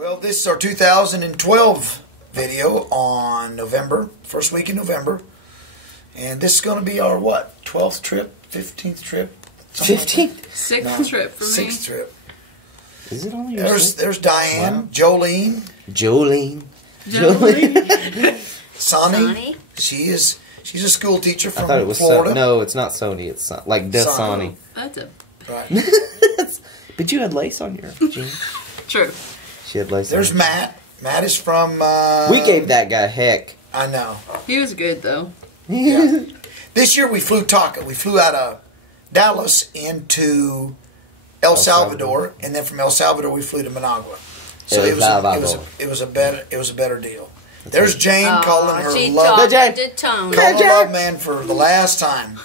Well, this is our 2012 video on first week in November. And this is going to be our, what, 12th trip, 15th trip? 15th? Sixth trip for me. Sixth trip. Is it only your There's Diane, wow. Jolene. Sonny. She's a school teacher from Florida. No, it's not Sony. It's like Sonny. That's a... Right. But you had lace on your jeans. True. She had lace There's on Matt. Matt is from... we gave that guy heck. I know. He was good, though. Yeah. This year we flew TACA. We flew out of Dallas into El Salvador, and then from El Salvador we flew to Managua. So it was a better deal. There's Jane calling her love man for the last time.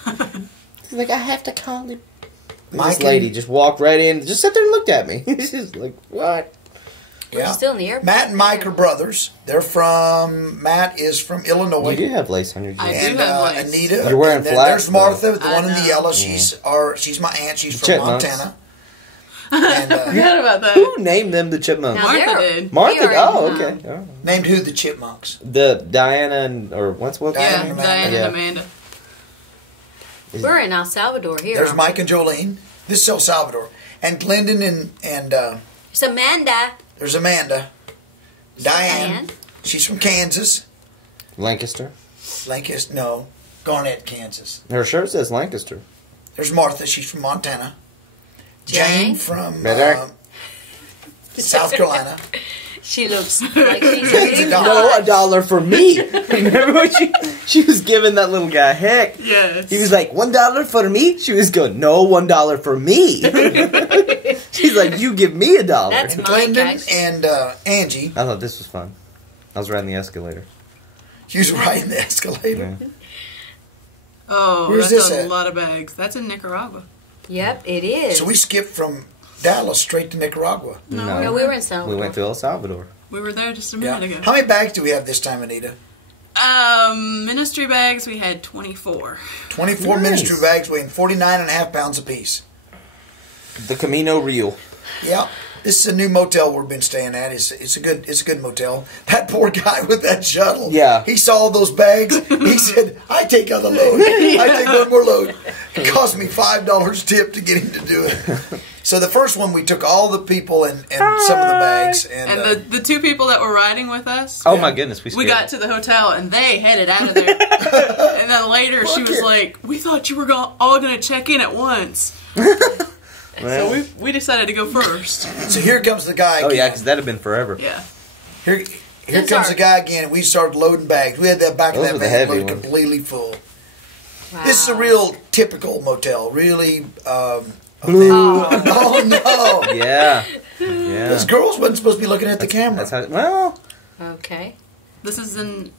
She's like, I have to call him. This lady just walked right in, just sat there and looked at me. She's like, what? Yeah. We're still in the airport. Matt and Mike are brothers. Matt is from Illinois. You do have lace on your jeans. I do have lace. Anita. You're wearing flats. There's Martha, the one in the yellow. She's my aunt. She's from Montana. And, forgot about that. Who named them the Chipmunks? Martha did. Martha? Oh, okay. Oh. Named who the Chipmunks? The Diana or what's Diana and Amanda. We're in El Salvador here. There's Mike and Jolene. This is El Salvador. And Glendon and it's Amanda. There's Amanda. Diane. She's from Kansas. Lancaster. No. Garnett, Kansas. Her shirt says Lancaster. There's Martha. She's from Montana. Jane from South Carolina. She looks like she's $1 for me. Remember when she was giving that little guy heck? Yes. He was like, $1 for me? She was going, no, $1 for me. She's like, you give me $1. That's Glendon and Angie. I thought this was fun. I was riding the escalator. She was riding the escalator. Yeah. Oh, where's that's this a at? lot of bags. That's in Nicaragua. Yep, it is. So we skipped from Dallas straight to Nicaragua. No, we were in Salvador. We went to El Salvador. We were there just a minute ago. How many bags do we have this time, Anita? Ministry bags, we had 24. 24 ministry bags weighing 49.5 pounds apiece. The Camino Real. Yeah. This is a new motel we've been staying at. It's a good motel. That poor guy with that shuttle. Yeah. He saw all those bags. He said, I take other load. I take one more load. It cost me $5 tip to get him to do it. So the first one, we took all the people and some of the bags. And the two people that were riding with us. Oh my goodness. We got to the hotel and they headed out of there. And then later she was like, we thought you were all going to check in at once. So we decided to go first. So here comes the guy again. Oh yeah, because that had been forever. Yeah. Here comes the guy again, and we started loading bags. We had that back of that van loaded completely full. Wow. This is a real typical motel. Really. Blue. Oh no. Yeah. Those girls wasn't supposed to be looking at the camera. Okay. This is in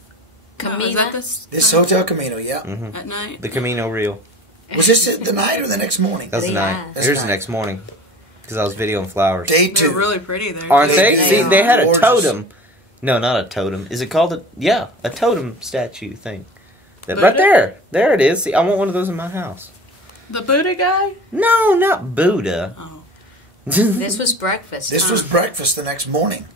Camino. Is that this Hotel Camino, yeah. Mm-hmm. At night. The Camino Real. Was this the night or the next morning? That was the night. Here's the next morning. Because I was videoing flowers. Day 2. They're really pretty there. Aren't they? See, they had a totem. No, not a totem. Is it called a totem statue thing. Right there. There it is. See, I want one of those in my house. The Buddha guy? No, not Buddha. Oh. This was breakfast. This was breakfast the next morning.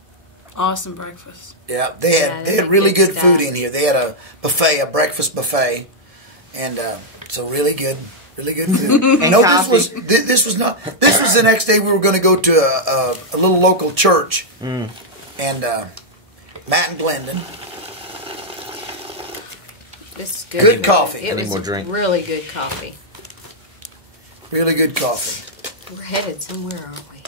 Awesome breakfast. Yeah, they had really good food in here. They had a buffet, a breakfast buffet, and so really good food. No, this was not. This was the next day. We were going to go to a little local church, and Matt and Glendon. This is good coffee. It was really good coffee. Really good coffee. We're headed somewhere, aren't we?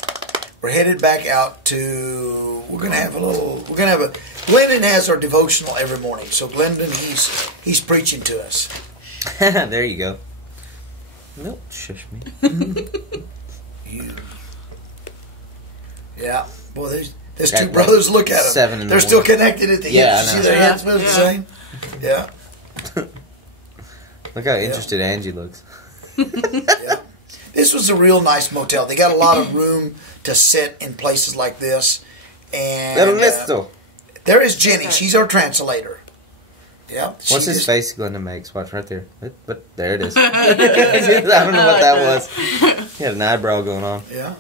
We're headed back out to. We're gonna have a. Glendon has our devotional every morning. So Glendon, he's preaching to us. There you go. Nope, shush me. Yeah, boy, there's two brothers. Look at them. They're still connected at the hips. See their hands move the same. Yeah. Look how interested Angie looks. Yeah. This was a real nice motel. They got a lot of room to sit in places like this. And there is Jenny. She's our translator. Yeah. What's his face Glenda makes? Watch right there. But there it is. I don't know what that was. He had an eyebrow going on. Yeah.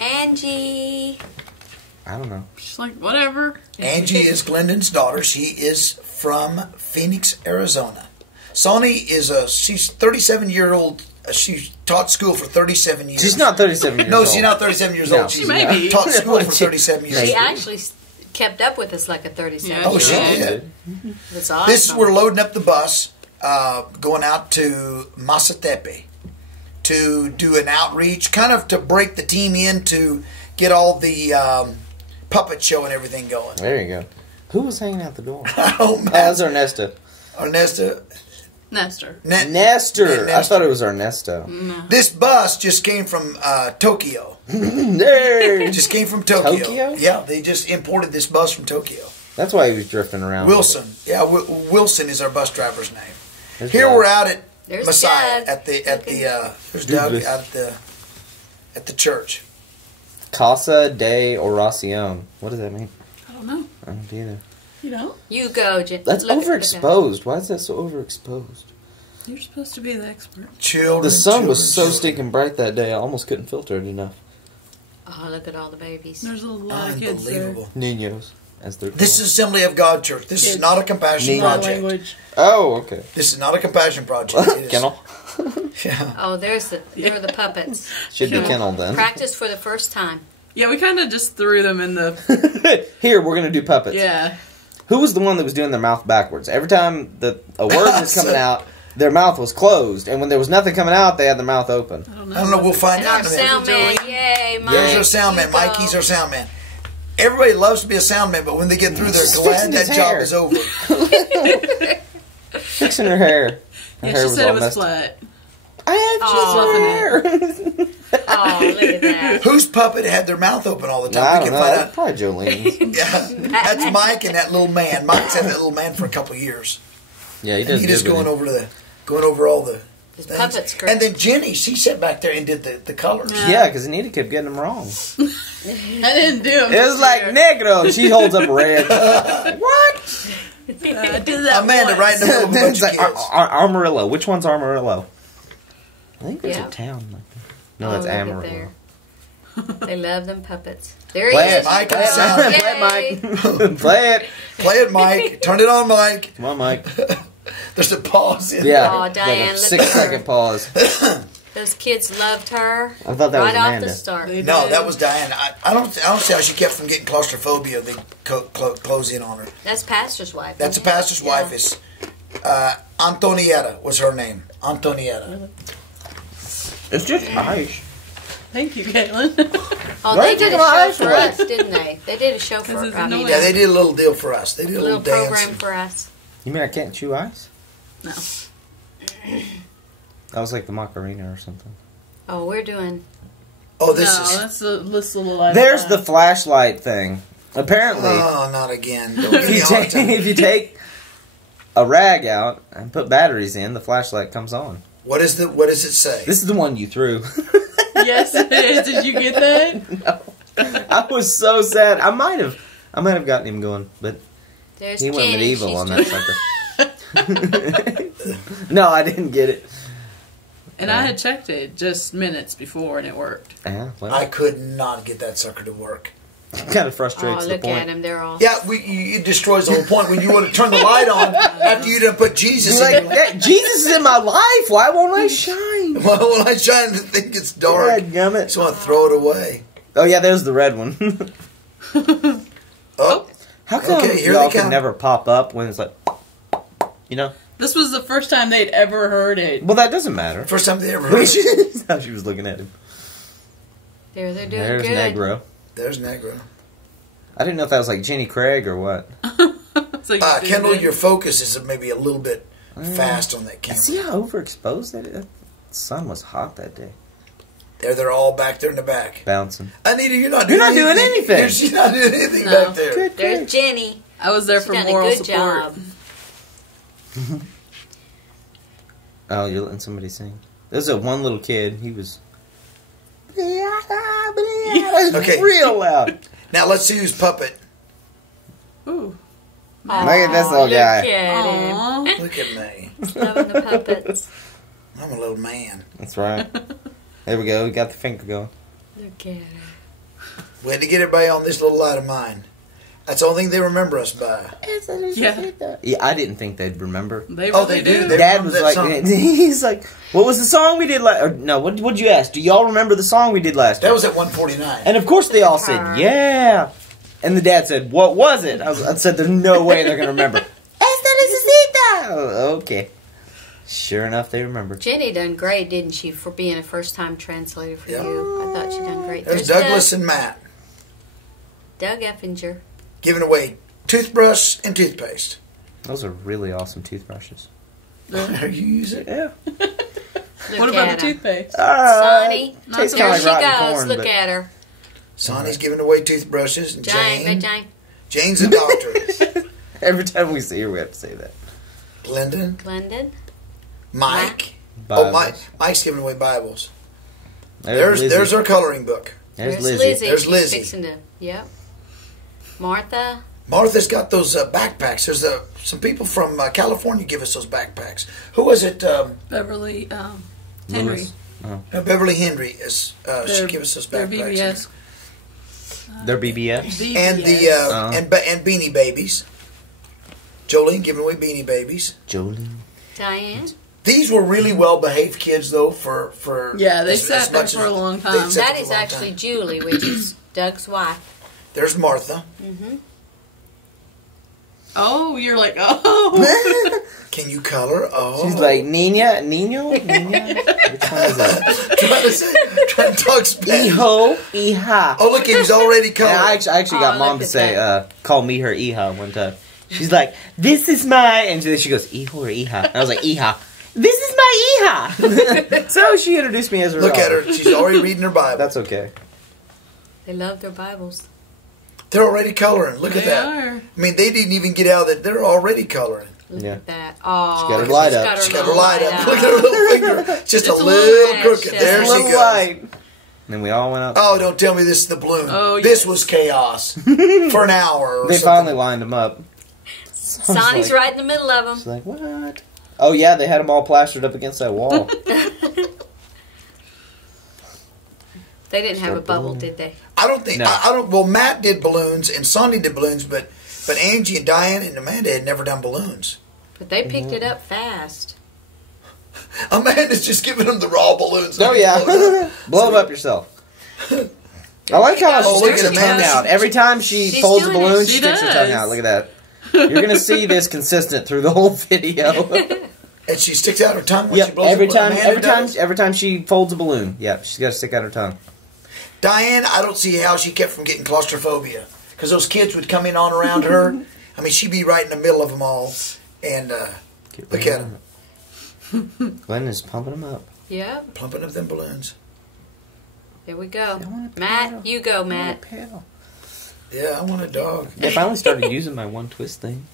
Angie. I don't know. She's like, whatever. Angie is Glendon's daughter. She is from Phoenix, Arizona. Sonny she's 37-year-old. She taught school for 37 years. She's not 37 years old. No, she's not 37 years old. She may be. Taught school for 37 years. She actually kept up with us like a 37. Oh, she did. That's awesome. This is we're loading up the bus, going out to Masatepe to do an outreach, kind of to break the team in to get all the puppet show and everything going. There you go. Who was hanging out the door? Oh, man. That was Ernesto. Nestor. Nestor. I thought it was Ernesto. No. This bus just came from Tokyo. There. Just came from Tokyo. Tokyo? Yeah, they just imported this bus from Tokyo. That's why he was drifting around. Wilson. Yeah, Wilson is our bus driver's name. There's Here Doug. we're out at There's Messiah Doug. there's Doug out at the church. Casa de Oracion. What does that mean? I don't know. I don't either. You know? You go, Jen. That's Look at overexposed. Why is that so overexposed? You're supposed to be the expert. Children. The sun was so children. stinking bright that day, I almost couldn't filter it enough. Oh, look at all the babies. There's a lot of kids there. Unbelievable. Niños, as they're called. This is Assembly of God Church. This is Kids. not a compassion Nino. project. Language. Oh, okay. This is not a compassion project. It is- Kennel. Yeah. Oh, there are the puppets. Should be kennel then. Practice for the first time. Yeah, we kind of just threw them in the... Here, we're going to do puppets. Yeah. Who was the one that was doing their mouth backwards? Every time a word was coming out, their mouth was closed. And when there was nothing coming out, they had their mouth open. I don't know. I don't know. We'll find And out our in a minute. sound man, yay, Mike. There's our sound man. you go. Mikey's our sound man. Everybody loves to be a sound man, but when they get through, they're He's glad fixing that his job hair. is over. Fixing her hair. Her Yeah, hair she was said all it was messed. flat. I had Fluffing hair. Oh, look at that. Whose puppet had their mouth open all the time? I We don't can know. find That's out. probably Jolene's. Yeah, that's Mike and that little man. Mike's had that little man for a couple of years. Yeah, he And does he good just with going him. over all the His things. puppet's great. And then Jenny, she sat back there and did the colors. Yeah, because Anita kept getting them wrong. I didn't do them. It was like negro. She holds up red. What? I did that Amanda, once. right in the middle of a bunch It's of like kids. Amarillo. Which one's Amarillo? I think there's Yeah. a town like that. No, Oh, that's look at Amarillo. there. They love them puppets. There he Play is. it, Mike, Go. and the sound. Play it, Mike. Play it. Play it, Mike. Turn it on, Mike. Come on, Mike. There's a pause in Yeah. Aw, like Diane, a look 6-second at her. pause. Those kids loved her. I thought that right was off Amanda. the start. They No, did. that was Diane. I don't see how she kept from getting claustrophobia. They close in on her. That's pastor's wife. That's a isn't it? pastor's Yeah. wife. Is Antonietta was her name. Antonietta. It's just ice. Thank you, Caitlin. Oh, Why they are you did a taking my show eyes for away? us, didn't they? They did a show for This is I mean, annoying. Yeah, they did a little deal for us. They did a a little little dance. program for us. You mean I can't chew ice? No. That was like the Macarena or something. Oh, we're doing. Oh, this no, is. that's this little light. There's the flashlight thing. Apparently, Oh, not again! Don't give if me you a hard take time. if you take a rag out and put batteries in, the flashlight comes on. What does it say? This is the one you threw. Yes, it is. Did you get that? No. I was so sad. I might have gotten him going, but There's he went Jenny. medieval She's on doing- that sucker. No, I didn't get it. And I had checked it just minutes before, and it worked. Yeah, well, I could not get that sucker to work. kind of frustrates Oh, the look point. at them. They're all. Yeah, it destroys the whole point when you want to turn the light on after you done put Jesus He's in. like, "Hey, Jesus is in my life. Why won't I shine? Well, when I shine, the thing gets dark. Dadgummit. Just want to throw it away. Oh yeah, there's the red one. Oh, How come Okay, here y'all they can come. never pop up when it's like, you know? This was the first time they'd ever heard it. Well, that doesn't matter. first time they ever heard it. That's how she was looking at him. They're doing There's good. Negro. There's Negro. I didn't know if that was like Jenny Craig or what. So you did Kendall, it. your focus is maybe a little bit fast on that camera. See how overexposed that sun was hot that day. They're all back there in the back. Bouncing. Anita, you're not You're doing not doing anything. She's not doing anything No. back there. Good There's grief. Jenny. I was there She's for done moral a good support. job. Oh, you're letting somebody sing. There's a one little kid. He was. Okay. Real loud. Now let's see who's puppet. Ooh. Look at this little Look guy. at him. Aww. Look at me. Loving the puppets. I'm a little man. That's right. There we go. We got the finger going. Look at her. We had to get everybody on this little light of mine. That's the only thing they remember us by. Yeah. Yeah, I didn't think they'd remember. They Oh, really they do. do. They Dad remember was that like, song. he's like, what was the song we did last? No, what'd you ask? Do y'all remember the song we did last? That year? was at 149. And of course they all said, yeah. And the dad said, what was it? I said, there's no way they're going to remember. Oh, okay. Sure enough, they remember. Jenny done great, didn't she, for being a first-time translator for Yeah. you? I thought she done great. There's Douglas and Matt Doug Effinger. giving away toothbrush and toothpaste. Those are really awesome toothbrushes. Are you using it? Yeah. What about the toothpaste? Sonny. Tastes There kind of she like rotten goes. corn. Look but at her. Sonny's giving away toothbrushes. And Jane. Jane's a doctor. Every time we see her, we have to say that. Glendon. Mike. Bibles. Oh, Mike's giving away Bibles. There's Lizzie. There's our coloring book. There's Lizzie. There's She's Lizzie. fixing to, yep. Martha. Martha's got those backpacks. There's some people from California give us those backpacks. Who was it? Beverly Henry. Lewis. Oh. Beverly Henry. She gave us those They're backpacks. BBS. They're BBS. And the and Beanie Babies. Jolene giving away Beanie Babies. Jolene. Diane. These were really well behaved kids, though. For Yeah, they as sat there much for as- a long they time. sat That there is for a long actually time. Julie, which is Doug's wife. There's Martha. Mm-hmm. Oh, you're like, oh. Can you color? Oh, She's like, Nina. Which one is that? trying to talk Spanish. Iho, Iha. Oh, look, he's already colored. And I actually got Oh, Mom look to at say, that. call me her Iha one time. She's like, this is my, and then she goes, Iho or Iha? And I was like, Iha. This is my Iha. So she introduced me as her Look at daughter. her. She's already reading her Bible. That's okay. They love their Bibles. They're already coloring. Look at They that. are. I mean, they didn't even get out of that. They're already coloring. Look Yeah. at that. Oh, She got her light up. She got her light up. Look at her little finger. Just a It's a little little crooked. flash, There yeah. she Little goes. light. And then we all went up. Oh, don't tell me this is the balloon. Oh, This yes. was chaos for an hour. Or They something. finally lined them up. So I was Sonny's like- right in the middle of She's them. like, what? Oh, yeah, they had them all plastered up against that wall. They didn't have a Start bubble, balloon. did they? I don't think. No. I don't. Well, Matt did balloons and Sonny did balloons, but Angie and Diane and Amanda had never done balloons. But they picked it up fast. Amanda's just giving them the raw balloons. Oh, yeah. Blow them up yourself. I like how Oh, she look sticks her at tongue Amanda. out. Every time she She's folds a doing it. balloon, She she sticks her does. tongue out. Look at that. You're going to see this consistent through the whole video. And she sticks out her tongue when she Yep, blows every the balloon. time, Amanda every time does. she folds a balloon. Yep, she's got to stick out her tongue. Diane, I don't see how she kept from getting claustrophobia because those kids would come in on around her. I mean, she'd be right in the middle of them all, and look at them Glenn is pumping them up. Yep. plumping up them balloons. There we go. I want a Matt, paddle. you go, I want a Matt. paddle. Yeah, I want a dog. They finally started using my one twist thing.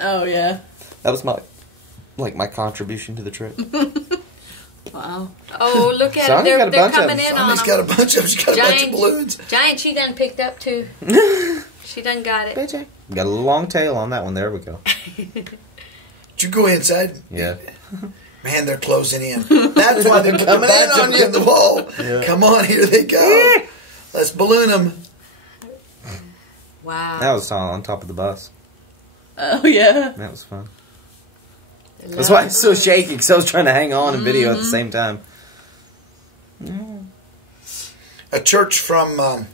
Oh, yeah. That was my contribution to the trip. Wow. Oh, look at Sonny them. got a They're bunch of coming them. in on Sonny's them. got a bunch of. She got a bunch of Giant. balloons. Giant, she done picked up too. She done got it. BJ. Got a little long tail on that one. There we go. Did you go inside? Yeah. Man, they're closing in. That's why they're coming in in on you. in the wall. Yeah. Come on, here they go. Let's balloon them. Wow. That was on top of the bus. Oh, yeah. That was fun. They That's love why it's so shaky, because I was trying to hang on and video at the same time. A church from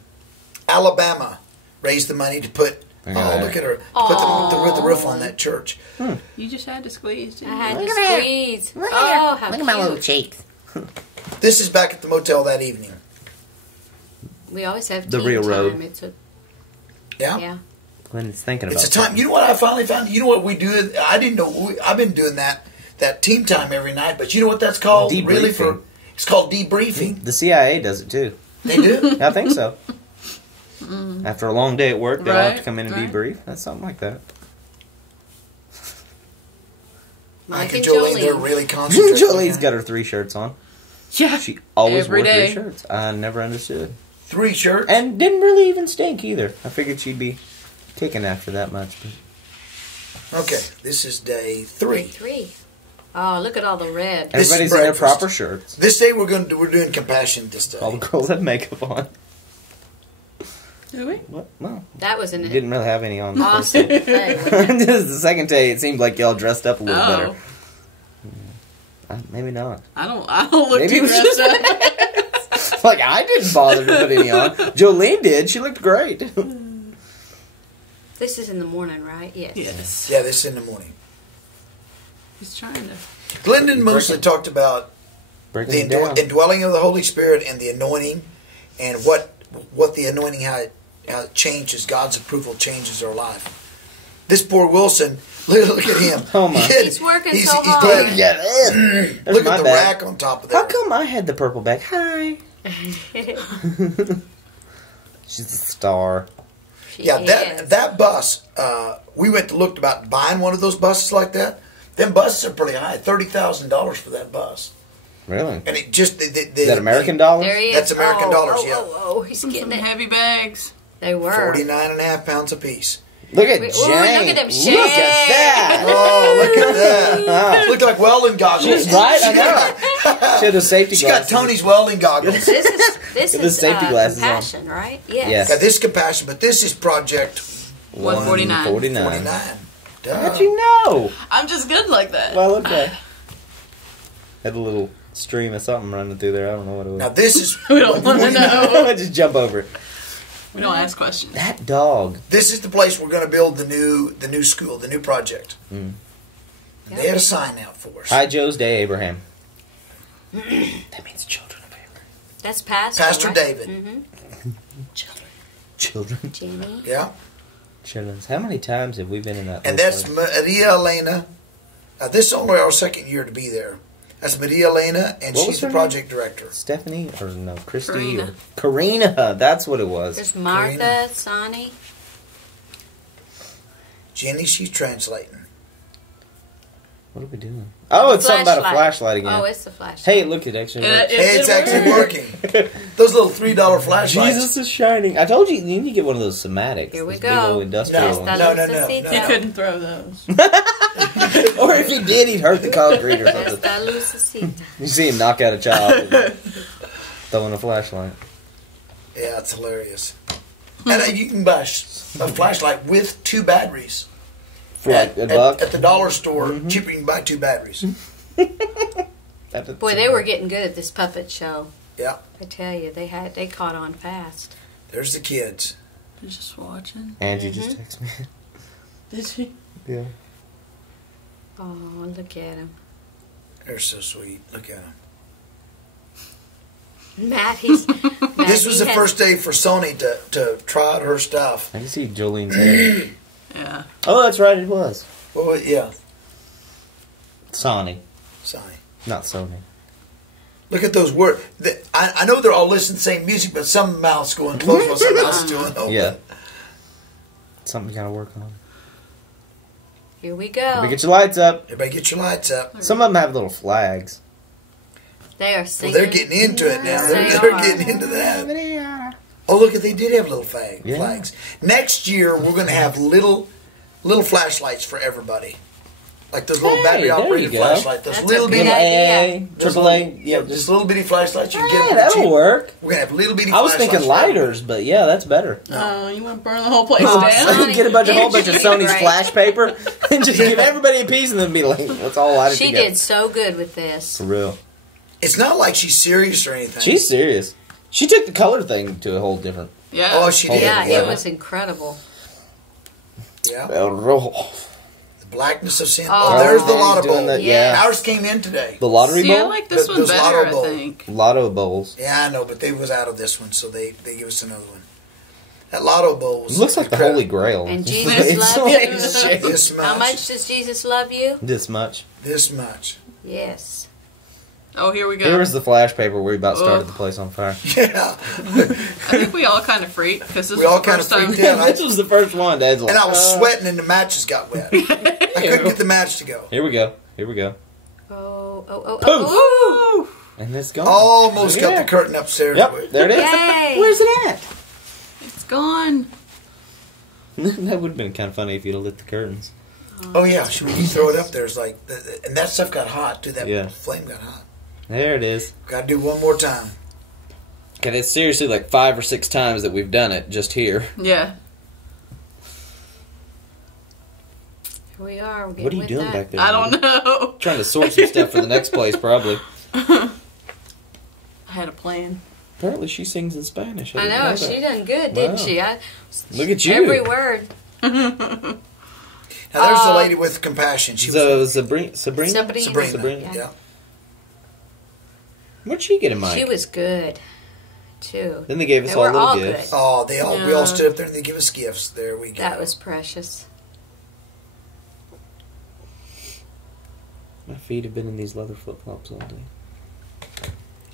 Alabama raised the money to put. Look at that. Look at her! Put the roof on that church. You just had to squeeze, didn't I you? had to Look at that. squeeze. Look Oh, how cute. cheeks. This is back at the motel that evening. We always have The teen real time. road. It's a Yeah. Glenn is thinking about It's a time. You know what I finally found? You know what we do? I didn't know. I've been doing that team time every night. But you know what that's called? Really? Debriefing. It's called debriefing. The CIA does it too. They do. I think so. After a long day at work, they all have to Right, come in and right. debrief. That's something like that. Mike Mike and and Jolene, they're Jolene. really concentrating. Jolene's got her 3 shirts on. Yeah. She always Every wore day. 3 shirts. I never understood. 3 shirts. And didn't really even stink either. I figured she'd be kicking after that much. But Okay, this is day 3. 3. Oh, look at all the red. This is everybody's in their breakfast. proper shirts. This day we're doing compassion. This day. All the girls have makeup on. Do we? What? Well, That was an you didn't really have any on. The first awesome day. thing. This is the second day. It seemed like y'all dressed up a little better. Oh. Maybe not. I don't look Maybe too we dressed should- up. Like, I didn't bother to put any on. Jolene did. She looked great. This is in the morning, right? Yes. Yes. Yeah, this is in the morning. He's trying to. Glendon mostly talked about Breaking the it down. indwelling of the Holy Spirit and the anointing, and what the anointing, how it changes, God's approval changes our life. This poor Wilson, look at him. Oh, my. He's working so hard. glad- Yeah, there's Look my at the bag. rack on top of there. How come I had the purple bag? Hi. She's a star. She Yeah, is. that bus. We went to look about buying one of those buses like that. Them buses are pretty high, $30,000 for that bus. Really? And it just Is that American dollars? There he is. That's American dollars, yeah. Oh, he's Some getting it. heavy bags. They were. 49.5 pounds apiece. Look at Wait, Jane. ooh, look at him Look shake. at that. Oh, look at that! Wow. Look like welding goggles. Right, I know. She had the safety She got glasses. Tony's welding goggles. This is With the safety glasses on. compassion, right? Yes. Yes. Yeah, this is compassion, but this is Project 149. 49. 49. How'd you know? I'm just good like that. Well, okay. Had a little stream of something running through there. I don't know what it was. Now this is We don't want to know. Just jump over it. We don't ask questions. That dog. this is the place we're going to build the new school, the new project. Mm. They had a sign out for us. Hi, Joe's Day, Abraham. That means children of Abraham. That's Pastor. Pastor right? David. Mm-hmm. Children. Jenny. Yeah, Children. How many times have we been in that? and little that's place? Maria Elena. This is only our second year to be there. That's Maria Elena, and What was she's the her project director. Stephanie or no, Christy Karina. or Karina. That's what it was. There's Martha, Sonny. Jenny, she's translating. What are we doing? Oh, it's something about a flashlight again. Oh, it's the flashlight. Hey, look, it actually works. Hey, it's actually working. Those little $3 flashlights. Jesus is shining. I told you, you need to get one of those somatics. Here we those go. Big old industrial No, ones. no. He couldn't throw those. Or if he did, he'd hurt the concrete or something. Esta lucecita. You see him knock out a child throwing a flashlight. Yeah, it's hilarious. And you can buy a flashlight with 2 batteries. For like a buck. At the dollar store, cheaper, you can buy 2 batteries. Boy, they were getting good at this puppet show. Yeah, I tell you, they caught on fast. there's the kids. They're just watching. Angie just texted me. Did she? Yeah. Oh, look at him. They're so sweet. Look at them. Matt, he's. This was the first day for Sony to try out her stuff. I can see Jolene's head. Yeah. Oh, that's right, it was. Well, yeah, Sony, Sony. not Sony. Look at those words. I know they're all listening to the same music, but some mouths going closed while some mouths doing open. Yeah. Something you gotta work on. Here we go. Everybody get your lights up. Everybody get your lights up. Some of them have little flags. They are Well, singing. they're getting into it now. Yes, They're they are. getting into that. Oh, look, they did have little Yeah. flags. Next year, we're going to have little flashlights for everybody. Like those little Hey, battery there operated you go. flashlights. Those That's little a bitty, good idea. AA, AAA. Yeah, just little bitty flashlights. You can get Hey, them for that'll cheap. work. We're going to have little bitty I was flashlights. thinking for everybody. lighters, but yeah, that's better. Oh, you want to burn the whole place Oh, down? Sonny. Get a whole bunch of Sony's Right. flash paper and just give everybody a piece and then be like, let's all light it She together. did so good with this. For real. It's not like she's serious or anything. She's serious. She took the color thing to a whole different... Yeah. Oh, she did. Yeah, Yeah. it was incredible. Yeah. El Rojo. The blackness of sin. Oh, Oh, there's the he's lotto doing bowl. that, yeah. Ours came in today. The lottery See, I bowl? like this one Those better, Lotto I Bowl. think. Lotto bowls. Yeah, I know, but they was out of this one, so they give us another one. That lotto bowl was It looks like the incredible. Holy Grail. And It's Jesus like loved you. shaped This much. How much does Jesus love you? this much. This much. Yes. Oh, here we go. Here was the flash paper where we about started Ugh. the place on fire. Yeah. I think we all kind of freaked because this We was all the kind of first time. freaked out. This was the first one. Dad's like, And I was sweating and the matches got wet. I couldn't get the match to go. Here we go. Here we go. Oh. Woo! And it's gone. Almost Look got at the that. curtain upstairs. Yep, there it is. Yay! Where's it at? It's gone. That would have been kind of funny if you'd have lit the curtains. Oh, yeah. When you throw it up there, it's like... And that stuff got hot, too. That Yeah. flame got hot. There it is. Got to do one more time. Okay, it's seriously like 5 or 6 times that we've done it just here. Yeah. Here we are. What are you doing back there? I don't know. Trying to sort some stuff for the next place, probably. I had a plan. Apparently she sings in Spanish. I know. She done good, didn't she? Look at you. Every word. Now, there's the lady with compassion. She was Sabrina? Sabrina. Yeah. Where'd she get a mic? She was good, too. Then they gave us all little gifts. Oh, we all stood up there and they give us gifts. There we go. That was precious. My feet have been in these leather flip-flops all day.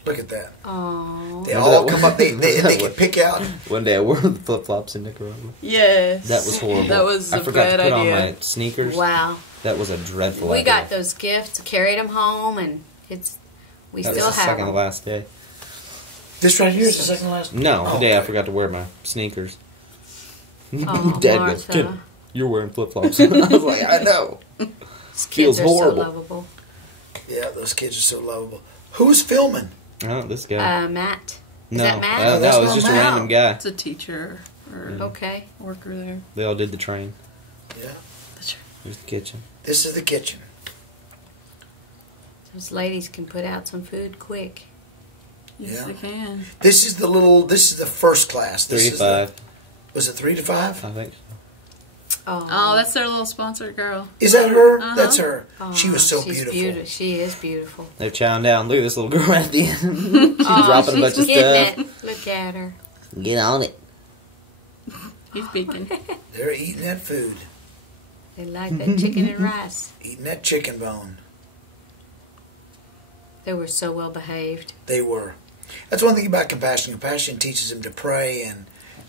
Look at that. Oh. They all come up. They can pick out. One day I wore the flip-flops in Nicaragua. Yes. That was horrible. That was I a forgot bad to put idea. on my sneakers. Wow. That was a dreadful We idea. got those gifts, carried them home, and we that still was the have second them. to last day. This right here is the second to last? No, the day I forgot to wear my sneakers. Oh, Dad goes, Martha. "Ken, you're wearing flip-flops." I was like, I know. These Feels kids are horrible. so lovable. Yeah, those kids are so lovable. Who's filming? Oh, this guy. Matt. Is no, that Matt? no, it's just a Matt. random guy. It's a teacher or Okay. worker there. They all did the train. Yeah. There's the kitchen. This is the kitchen. Those ladies can put out some food quick. Yes, Yeah. they can. This is the first class. 3 to 5. Was it 3 to 5? I think so. Oh, that's their little sponsored girl. Is that her? Uh-huh. That's her. Oh, She was so she's beautiful. She is beautiful. They're chowing down. Look at this little girl at the end. She's dropping a bunch she's of getting stuff. it. Look at her. Get on it. He's peeking. They're eating that food. They like that chicken and rice. Eating that chicken bone. They were so well behaved. They were. That's one thing about compassion. Compassion teaches them to pray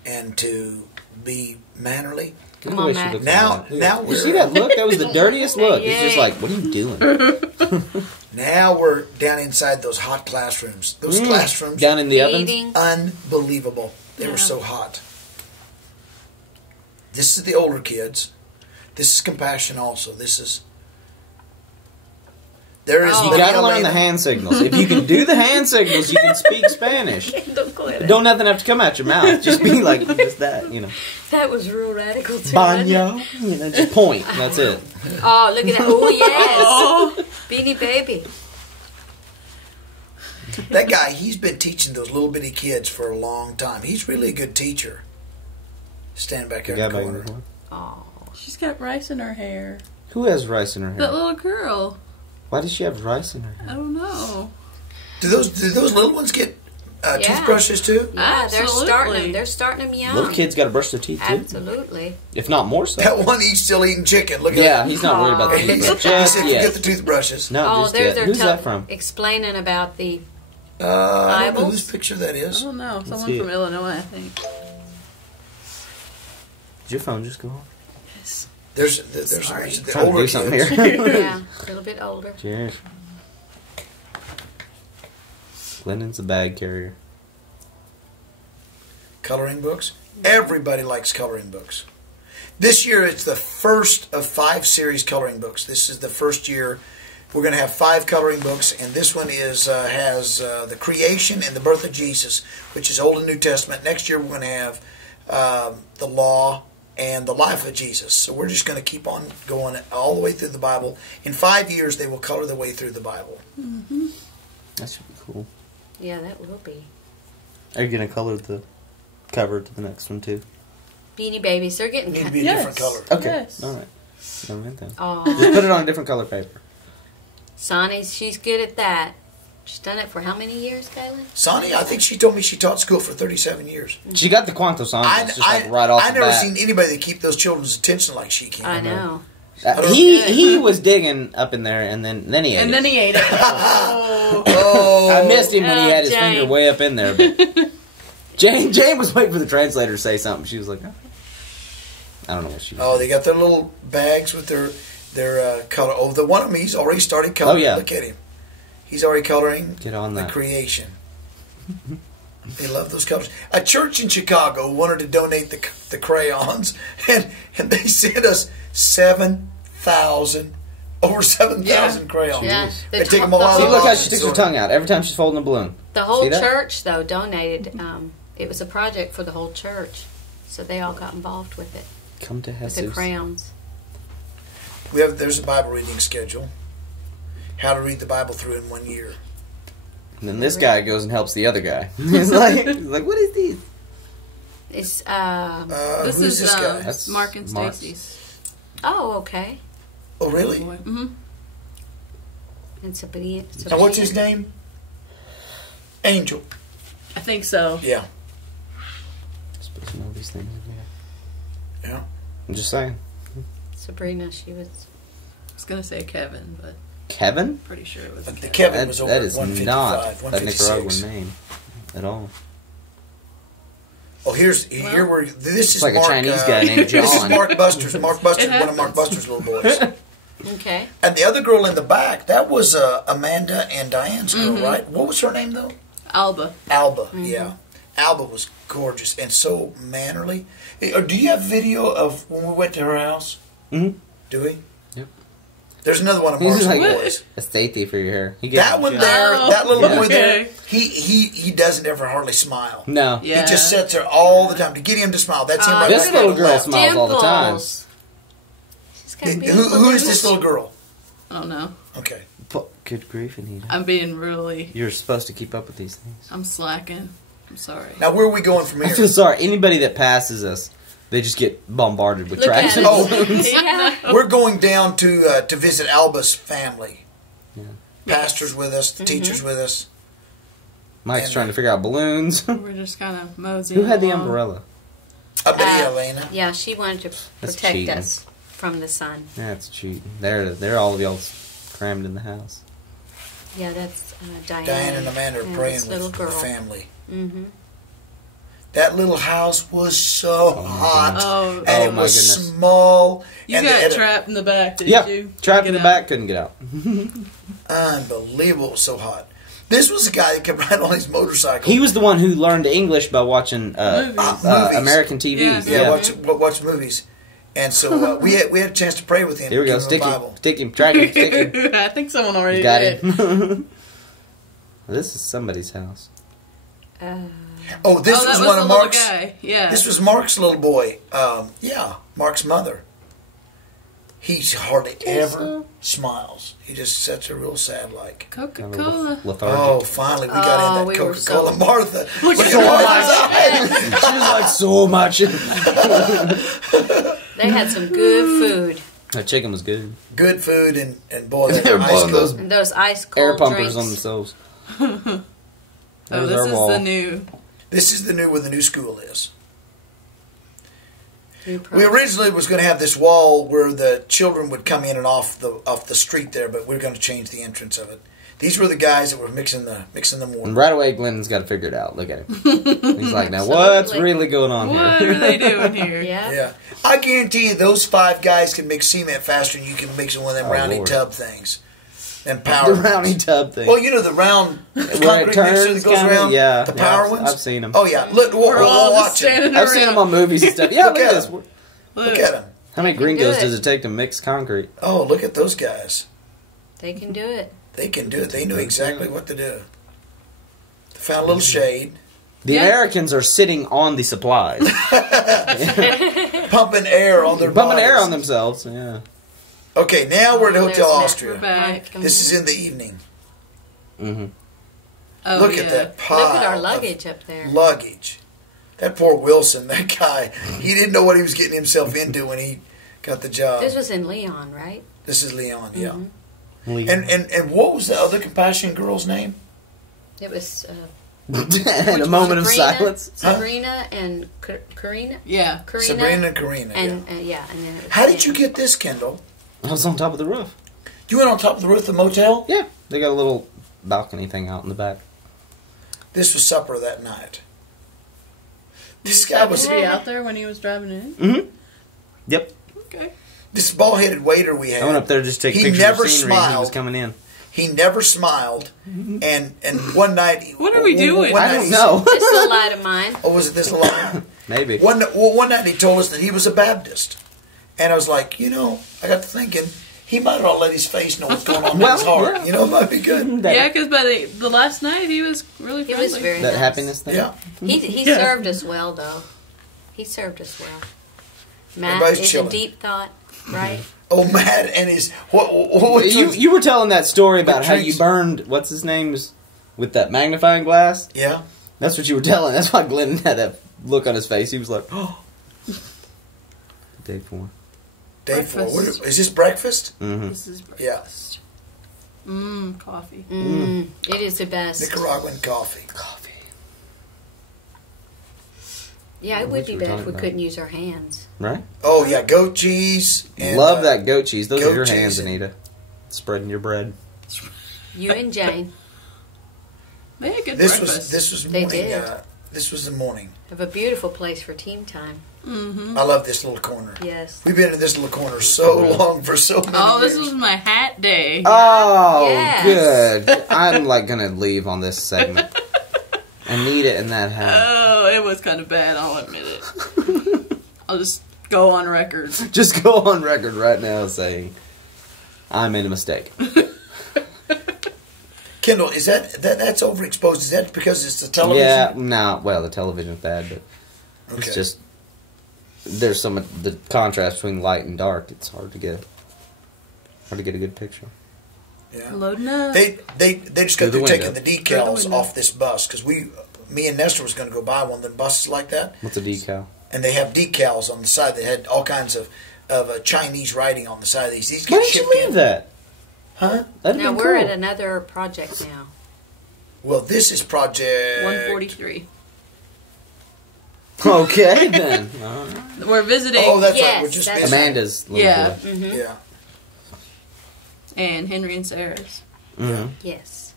and to be mannerly. Come on, Matt. Now You see that look? That was the dirtiest look. It's just Yay. like, what are you doing? Now we're down inside those hot classrooms. Those classrooms, Down in the ovens? Eating. unbelievable. They were so hot. This is the older kids. This is compassion also. There is. You gotta learn the hand signals. If you can do the hand signals, you can speak Spanish. Don't quit it. Don't nothing have to come out your mouth. Just be like, just that, you know. That was real radical too. wasn't it? Baño. You know, just point. That's it. Oh, look at that. Oh, yes. Oh, Beanie Baby. That guy, he's been teaching those little bitty kids for a long time. He's really a good teacher. Stand back there in the corner. Oh. she's got rice in her hair. Who has rice in her That hair? little girl. Why does she have rice in her hair? I don't know. Do those little ones get Yeah. toothbrushes too? Yeah, they're starting Absolutely. them. They're starting them young. Little kids got to brush their teeth too. Absolutely. If not more so. That one, he's still eating chicken. Look at Yeah, him. he's not worried about the He toothbrush said, just "Forget yet. the toothbrushes." Not Oh, just there's yet. their Who's that from? explaining about the I don't know Bibles? whose picture that I is. don't know. Someone see from it. Illinois, I think. Did your phone just go off? Yes. There's Sorry. the Trying to older do something kids. here. yeah, a little bit older. Cheers. Glennon's a bag carrier. Coloring books. Everybody likes coloring books. This year it's the first of 5 series coloring books. This is the first year we're going to have 5 coloring books, and this one has the creation and the birth of Jesus, which is Old and New Testament. Next year we're going to have the law and the life of Jesus. So we're just going to keep on going all the way through the Bible. In 5 years they will color the way through the Bible. Mm-hmm. That should be cool. Yeah, that will be. Are you going to color the cover to the next one too? Beanie Babies, they're getting Need to cut. be a different color. Okay. Yes. All right. All right then. Oh, Just put it on a different color paper. Sonny, she's good at that. She's done it for how many years, Kaylin? Sonny, I think she told me she taught school for 37 years. She got the Cuantos on just like right off I the never bat. seen anybody that keep those children's attention like she can. I know. He was digging up in there and then he ate And it. then he ate it. Oh. Oh, I missed him when he Oh, had his Jane. finger way up in there. But Jane was waiting for the translator to say something. She was like, I don't know what she was Oh, they got their little bags with their color. Oh, the one of them, he's already started coloring. Oh, yeah. Look at him. He's already coloring Get on the that. creation. They love those colors. A church in Chicago wanted to donate the crayons, and they sent us 7,000, over 7,000 crayons. Yeah. They take them all out See, of look the how box she and sticks her sort 'em. tongue out every time she's folding a balloon. The whole church, though, donated. It was a project for the whole church, so they all got involved with it. Come to Jesus. With the crowns. There's a Bible reading schedule. How to read the Bible through in 1 year. And then this guy goes and helps the other guy. He's like, what is this? It's who's this guy? That's Mark and Stacy's. Oh, okay. Oh, really? Mm-hmm. And Sabrina. Now, what's his name? Angel. I think so. Yeah. Supposed to know these things. Yeah. I'm just saying. Sabrina, she was. I was gonna say Kevin, but Kevin? pretty sure it was. The Kevin was over that at is 155, not a 156. Nicaraguan name at all. Oh, here where this is like Mark, a Chinese guy named John. This is Mark Buster's. Mark Buster's one of Mark Buster's little boys. Okay. And the other girl in the back, that was Amanda and Diane's girl, right? What was her name though? Alba. Alba. Yeah. Alba was gorgeous and so mannerly. Do you have video of when we went to her house? Mm-hmm. Do we? Yep. There's another one of Mark's like little boys. a safety for your hair. That one there, that little boy there, Okay. he doesn't ever hardly smile. No. Yeah. He just sits there all the time to get him to smile. That's him right This back little on the girl left. smiles all the time. Dimples. She's got beautiful Who is dimples. this little girl? I don't know. Okay. Good grief, Anita. I'm being really. You're supposed to keep up with these things. I'm slacking. I'm sorry. Now where are we going from I here? feel sorry. Anybody that passes us, they just get bombarded with Look at traction it. Oh. balloons. Yeah. We're going down to visit Alba's family. Yeah. Pastor's with us, the teacher's with us. Mike's trying to figure out balloons. We're just kind of moseying. Who had the along. umbrella? Elena. Yeah, she wanted to That's protect cheating. us from the sun. That's cheating. They're all of y'all crammed in the house. Yeah, that's Diane. Diane and Amanda are and praying this with little the girl. family. Mm-hmm. That little house was so hot. Oh, And it my was goodness. small. you and got it had trapped in the back, did Yeah, you? trapped in Get the out. back, couldn't get out. unbelievable. It was so hot. This was the guy that kept riding on his motorcycle. He was the one who learned English by watching Movies. American TV. Yeah. watch movies. And so we had a chance to pray with him. Here we go. give him Stick a him. Bible. Stick him. Track him. Stick him. I think someone already Got did. him. This is somebody's house. Oh, this that was was one the of little Mark's. guy. Yeah. This was Mark's little boy. Mark's mother. He hardly ever smiles. He just sits there real sad like. Coca-Cola. Lethargic. Oh, finally we got in that we were Coca-Cola. so- Martha. Look at at Martha's eyes. She was like so much. They had some good food. That chicken was good. Good food and boy, They were ice blowing cold. those And those ice cold air pumpers drinks. on themselves. Oh, There's this our is wall. the new. This is where the new school is. New We product. originally was going to have this wall where the children would come in and off the street there, but we're going to change the entrance of it. These were the guys that were mixing the And mortar. right away, Glenn's got to figure it out. Look at him. He's like, now what's Absolutely. really going on What here? are they doing here? Yeah. Yeah, I guarantee you those 5 guys can mix cement faster than you can mix one of them Oh, roundy Lord. tub things. And power The roundy ones. tub thing. Well, you know the round Where it concrete mixer turns, that goes kinda? around. Yeah, the yeah, power I've- ones. I've seen 'em. Oh yeah, look, we'll We're all watch just it. standing I've seen them on movies and stuff. Yeah, look Look at at this. 'em. Look. Look at them. How many They can gringos do it. does it take to mix concrete? Oh, look at those guys. They can do it. They can do it. They know exactly what to do. They found a little shade. The Yeah. Americans are sitting on the supplies. Pumping air on their Pumping air bodies. on themselves. Yeah. Okay, now we're at Oh, there's Hotel Matt. We're Austria. back. This is in the evening. Mm-hmm. Oh, Look yeah. at that pile Look at our of luggage up there. luggage. That poor Wilson, that guy, he didn't know what he was getting himself into when he got the job. This was in Leon, right? This is Leon, yeah. Mhm. And what was the other compassion girl's name? It was and a moment of Sabrina, silence. Sabrina and Karina. Yeah. Karina. Sabrina and Karina. And yeah. yeah, and then. It was How did you Sam. get this, Kendall? I was on top of the roof. You went on top of the roof of the motel? Yeah. They got a little balcony thing out in the back. This was supper that night. This guy was Was he out there when he was driving in? Mm-hmm. Yep. Okay. this bald-headed waiter we had. I went up there just to take He pictures never of scenery as he was smiled. coming in. He never smiled, and one night. What are we doing? one I night don't he- know. This is a light of mine. Oh, was it this long? Maybe. One night he told us that he was a Baptist, and I was like, I got to thinking, he might all let his face know what's going on in his heart. Yeah. You know, it might be good. Yeah, because by the last night he was really friendly. He was very That nice. happiness thing? Yeah. He served us well, though. He served us well. Matt Everybody's is chilling. a deep thought, right? Oh, Matt and his... What You were telling that story about how you drinks? burned, what's his name, with that magnifying glass? Yeah. That's what you were telling. That's why Glenn had that look on his face. He was like, oh. Day 4. Day 4. Breakfast. Is this breakfast? Mm-hmm. This is Yeah. breakfast. Coffee. It is the best. Nicaraguan coffee. Coffee. Yeah, it What would be you were better if talking we about. couldn't use our hands. Right? Oh, yeah, goat cheese. And, Love that goat cheese. Those goat are your cheese hands, and- Anita. Spreading your bread. You and Jane They had good This breakfast. was They morning. did. This was the morning. have a beautiful place for team time. I love this little corner. Yes. We've been in this little corner so long for so many Oh, this years. was my hat day. Oh, Yes. good. I'm like going to leave on this segment. I need it in that hat. Oh, it was kind of bad. I'll admit it. I'll just go on record. Just go on record right now saying, I made a mistake. Kendall, is that's overexposed? Is that because it's the television? Yeah, no, well, the television's bad, but Okay. it's just, there's the contrast between light and dark. It's hard to get a good picture. Yeah. Loading up. They just got Through through the taking window. the Through the decals window. off this bus because me and Nestor was going to go buy one of them buses like that, What's a decal? and they have decals on the side that had all kinds of Chinese writing on the side of these. These Why get did you shipped leave in. that? Huh? That'd Now been we're cool. at another project now. Well, this is project 143. Okay, then. We're visiting Oh, that's right. Yes, We're just that's- visiting. Amanda's little Yeah. boy. Yeah. and Henry and Sarah's. Mm-hmm. Yes.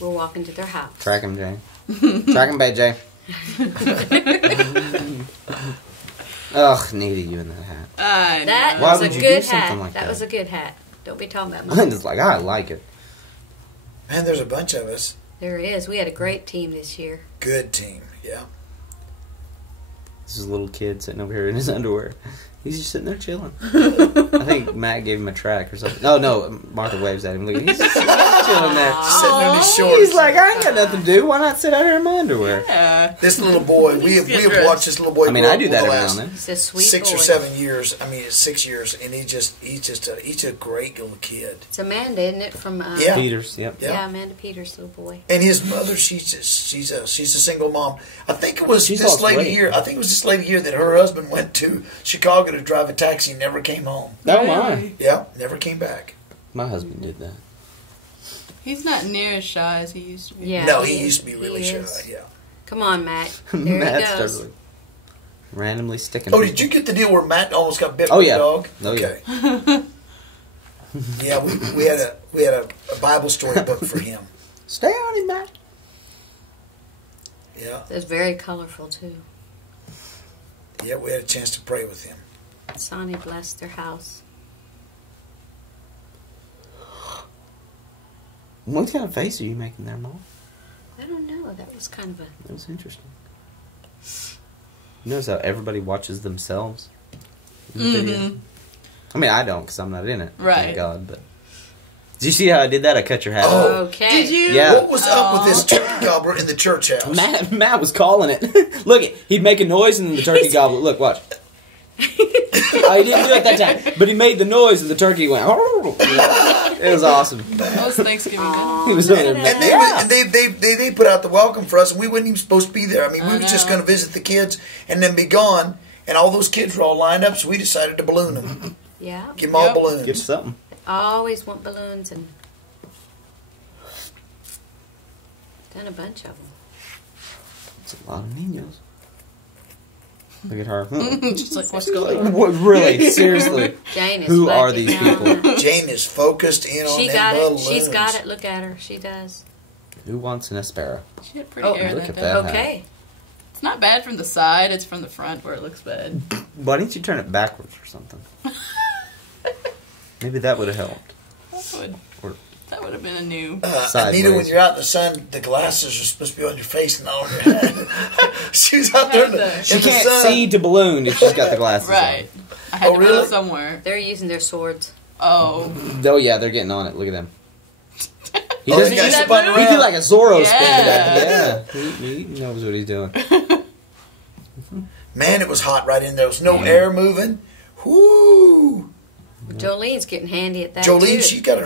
We're walking to their house. Track him, Jay. Track him, bad Jay. Ugh, needed you in that hat. I That know. Why was a would you good do something hat. like that that? was a good hat. Don't be talking about I'm mine. just like, I like it. Man, there's a bunch of us. There is. We had a great team this year. Good team. Yeah. This is a little kid sitting over here in his underwear. He's just sitting there chilling. I think Matt gave him a track or something. Oh, no, Martha waves at him. Look, he's just chilling there. Sitting in his shorts. He's like, I ain't got nothing to do. Why not sit out here in my underwear? Yeah. This little boy, we have watched this little boy. I mean, grow I up do over that the every now last and then. He's a sweet 6 boy. or 7 years. I mean, it's 6 years, and he's a great little kid. It's Amanda, isn't it? From Yeah. Peters, yep. Yeah. yeah, Amanda Peters' little boy. And his mother, she's a single mom. I think it was She's this lost lady weight. here. I think it was this lady here that her husband went to Chicago to drive a taxi and never came home. Oh, my. Yeah, never came back. My husband did that. He's not near as shy as he used to be. Yeah. No, he he is. used to be really He shy. is. Yeah. Come on, Matt. There Matt he goes. started like randomly sticking. Oh, did you get the deal where Matt almost got bit Oh, by yeah. a dog? Oh, yeah. Okay. Yeah, we had a Bible story book for him. Stay on him, Matt. Yeah, It's very colorful, too. yeah, we had a chance to pray with him. Sonny blessed their house. What kind of face are you making there, Mom? I don't know. That was kind of a... That was interesting. You notice how everybody watches themselves in the video? I mean, I don't because I'm not in it. Right. Thank God. But did you see how I did that? I cut your hat off. Oh. Okay. Did you? Yeah. What was up with this turkey gobbler in the church house? Matt was calling it. Look, he'd make a noise and the turkey gobbled. Look, watch. Oh, he didn't do it that time, but he made the noise and the turkey went. It was awesome. That was Thanksgiving dinner. He was doing it. And they put out the welcome for us, and we weren't even supposed to be there. I mean, we were just know. going to visit the kids and then be gone. And all those kids were all lined up, so we decided to balloon them. Yeah. Give them all Yep. balloons. Get something. I always want balloons and... Done a bunch of them. It's a lot of niños. Look at her. Just like, what's going on? What, really? Seriously? Jane is Who are focused these on people? it. Jane is focused in on She them got balloons. it. She's got it. Look at her. She does. Who wants an aspara? She had pretty Oh, hair look that at day. that. Okay. It's not bad from the side. It's from the front where it looks bad. Why didn't you turn it backwards or something? Maybe that would have helped. That would have been a new. Sideways. Anita, when you're out in the sun, the glasses are supposed to be on your face and not on your head. She's out there in the She in the can't sun. see to balloon if she's got the glasses Right. on. I had to really? put it somewhere. They're using their swords. Oh. Oh yeah, they're getting on it. Look at them. He Oh, doesn't. you guys that spun move? He around. did like a Zorro spin. Yeah. Yeah, he knows what he's doing. Man, it was hot right in there. There was no air moving. Whoo! Jolene's getting handy at that Jolene, too. she got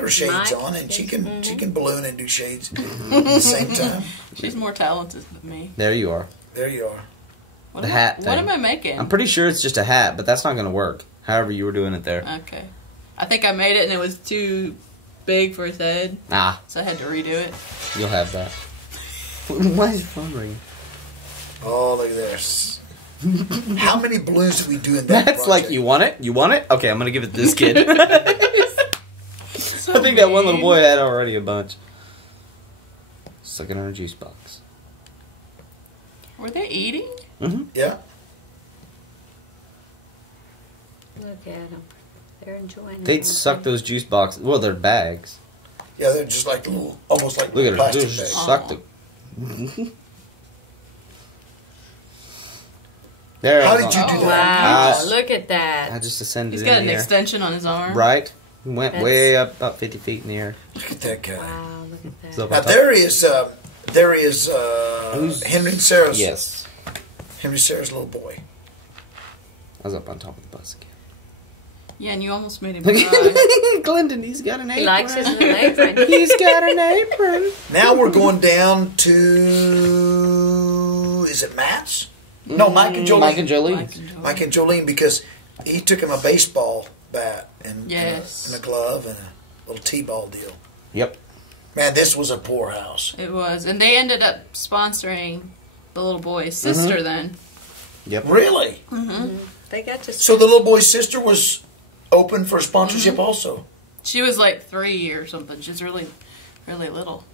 her shades Mike, on, and she yes. can balloon and do shades at the same time. She's more talented than me. There you are. There you are. What The am hat What thing. am I making? I'm pretty sure it's just a hat, but that's not going to work. However you were doing it there. Okay. I think I made it and it was too big for his head, Ah, so I had to redo it. you'll have that. Why is your phone ringing? Oh, look at this. How many balloons did we do in that That's project? like, you want it? You want it? Okay, I'm going to give it to this kid. So I think that one little mean. boy had already a bunch. Sucking on a juice box. Were they eating? Mm-hmm. Yeah. Look at them. They're enjoying it. They'd suck those juice boxes. Well, they're bags. Yeah, they're just like little, almost like Look at her. plastic Just bags. suck the. There. How I was did you on- do Oh, that? Wow, look at that. I just ascended He's in got the an air. extension on his arm. Right? Went That's- way up about 50 feet in the air. Look at that guy. Wow, look at It's that. up Now on top. there is Who's- Henry and Sarah's Yes. Henry and Sarah's little boy. I was up on top of the bus again. Yeah, and you almost made him cry. Glendon, he's got an apron. He likes his little apron. He's got an apron. Now we're going down to, is it Matt's? No, Mike and Jolene. Mike and Jolene. Mike and Jolene, because he took him a baseball bat and, Yes. and a glove and a little t-ball deal. Yep. Man, this was a poorhouse. It was. And they ended up sponsoring the little boy's sister then. Yep. Really? They got to. So the little boy's sister was open for sponsorship also? She was like 3 or something. She's really, really little.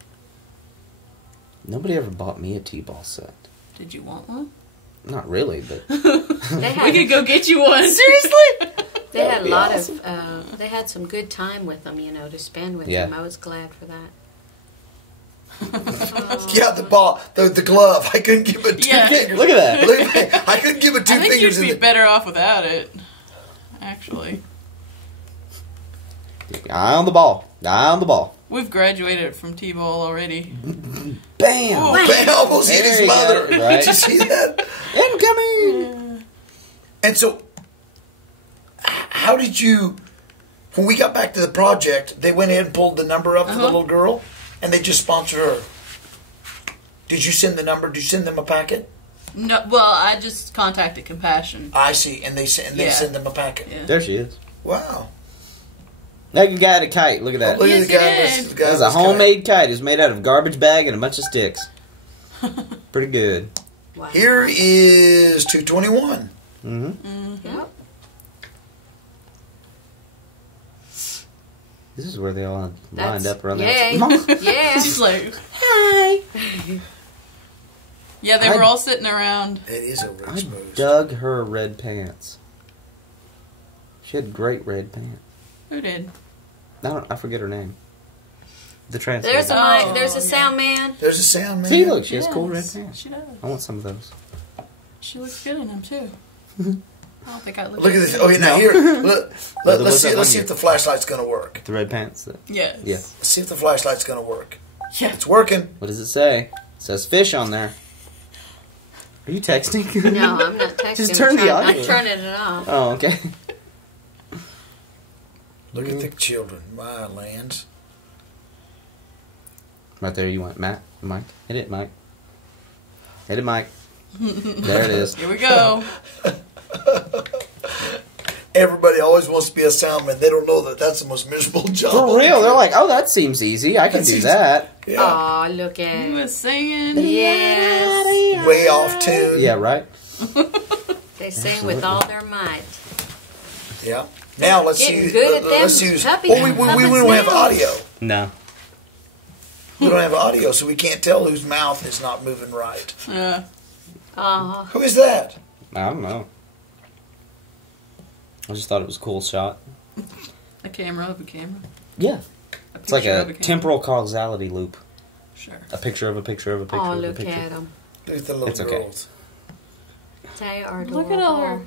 Nobody ever bought me a T-ball set. Did you want one? Not really, but They We had, could go get you one. Seriously? they had a be lot awesome. of. They had some good time with them, to spend with Yeah. them. I was glad for that. Yeah, the ball, the glove. I couldn't give it two Yeah. fingers. look at that. Believe me, I couldn't give it two I think fingers you'd in be the better off without it. Actually. Eye on the ball. Eye on the ball. We've graduated from T-ball already. Bam! Oh. Man, I almost hit There his you go, mother. right. Did you see that? Incoming! And so, how did you, when we got back to the project, they went in and pulled the number up for the little girl, and they just sponsored her. Did you send the number? Did you send them a packet? No, well, I just contacted Compassion. I see, and they send Yeah. them a packet. Yeah. There she is. Wow. Now you got a kite. Look at that. Look Yes, at the guy. he with- did. the guy That's with a his kite. homemade kite. It was made out of a garbage bag and a bunch of sticks. Pretty good. Wow. Here is 221. Mm-hmm. Yep. This is where they all lined That's- up around yay. there. Yeah. She's like, Hi. yeah, they were all sitting around. It is a I real smooth. dug her red pants. She had great red pants. Who did? I forget her name. The translator. There's a Oh, there's a yeah. sound man. There's a sound man. See, look, she has cool red Yes, pants. She does. I want some of those. She looks good in them too. I don't think I look. Look at this. Okay, now No. here. Look, there let's was see. that Let's one see year. if the flashlight's going to work. The red pants. Yes. Yeah. Let's see if the flashlight's going to work. Yeah. It's working. What does it say? It says fish on there. Are you texting? No, I'm not texting. Just turn the audio. I'm turning it off. Oh, okay. Look at the children. My lands. Right there, you want Matt, Mike. Hit it, Mike. Hit it, Mike. There it is. Here we go. Everybody always wants to be a soundman. They don't know that that's the most miserable job. For real, they're like, oh, that seems easy. I can That's do easy. that. Yeah. Aw, look at He him. was singing. Yes. Way off tune. Yeah, right? They sing with all their might. Yeah. Now let's Getting see. good at them Let's use. puppy Well, we don't have sounds. audio. No. We don't have audio, so we can't tell whose mouth is not moving right. Yeah. Aw. Who is that? I don't know. I just thought it was a cool shot. A camera of a camera. Yeah. A It's like picture a of camera. temporal causality loop. Sure. A picture of a picture of a picture Aw, of a look picture. at them. Look at the little It's okay. girls. They are Look adorable. at all.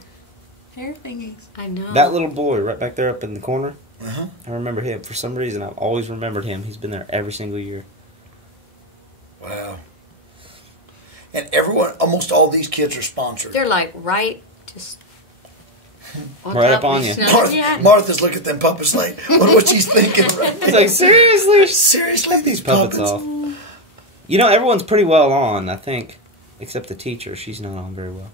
Hair thingies. I know. That little boy right back there up in the corner. Uh-huh. I remember him. For some reason, I've always remembered him. He's been there every single year. Wow. And everyone, almost all these kids are sponsored. They're like just on Right top up on of you. each other. Yeah. Martha's looking at them puppets like, what she's thinking. Right? It's like, seriously? Seriously, Let these puppets off. You know, everyone's pretty well on, I think. Except the teacher. She's not on very well.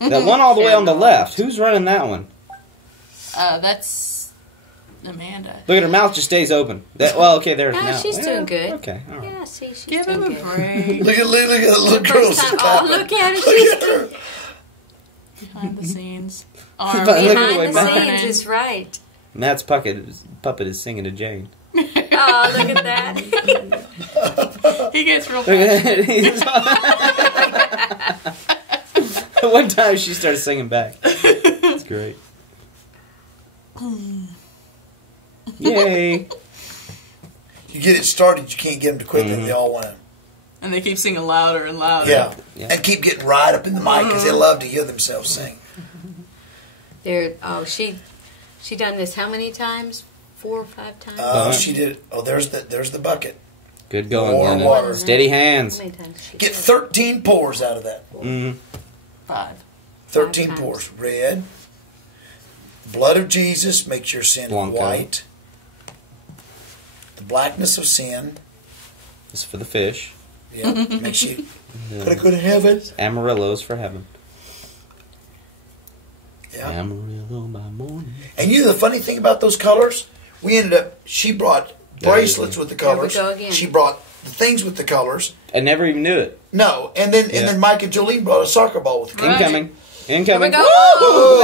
That one all the way on the left. Who's running that one? That's Amanda. Look at her mouth just stays open. Well, okay, there's No, now. she's doing good. Okay, all right. Yeah, see, she's Give him doing a good. break. Look at the little The girls. first time, oh, look at her. Look She's at her. Behind the scenes. Look at behind the way the back. scenes is right. Matt's puppet is singing to Jane. Oh, look at that. He gets real Look at passionate. that. One time she started singing back. It's great. Yay. You get it started, you can't get them to quit, then they all want to. And they keep singing louder and louder. Yeah. Yeah. And keep getting right up in the mic because they love to hear themselves sing. She done this how many times? 4 or 5 times? She did. Oh, there's the bucket. Good going, More Glenda. water. Steady hands. How many times she Get did? 13 pours out of that. 5. 13 times. pours. Red. Blood of Jesus makes your sin Blanco. white. The blackness of sin. This is for the fish. Yeah, makes you gonna go to heaven. Amarillo's for heaven. Yeah. Amarillo by morning. And you know the funny thing about those colors? We ended up. She brought bracelets with the There we colors. go again. She brought the things with the colors. I never even knew it. No, and then Mike and Jolene brought a soccer ball with the colors. Right. Incoming. Here we Incoming. go. Ooh,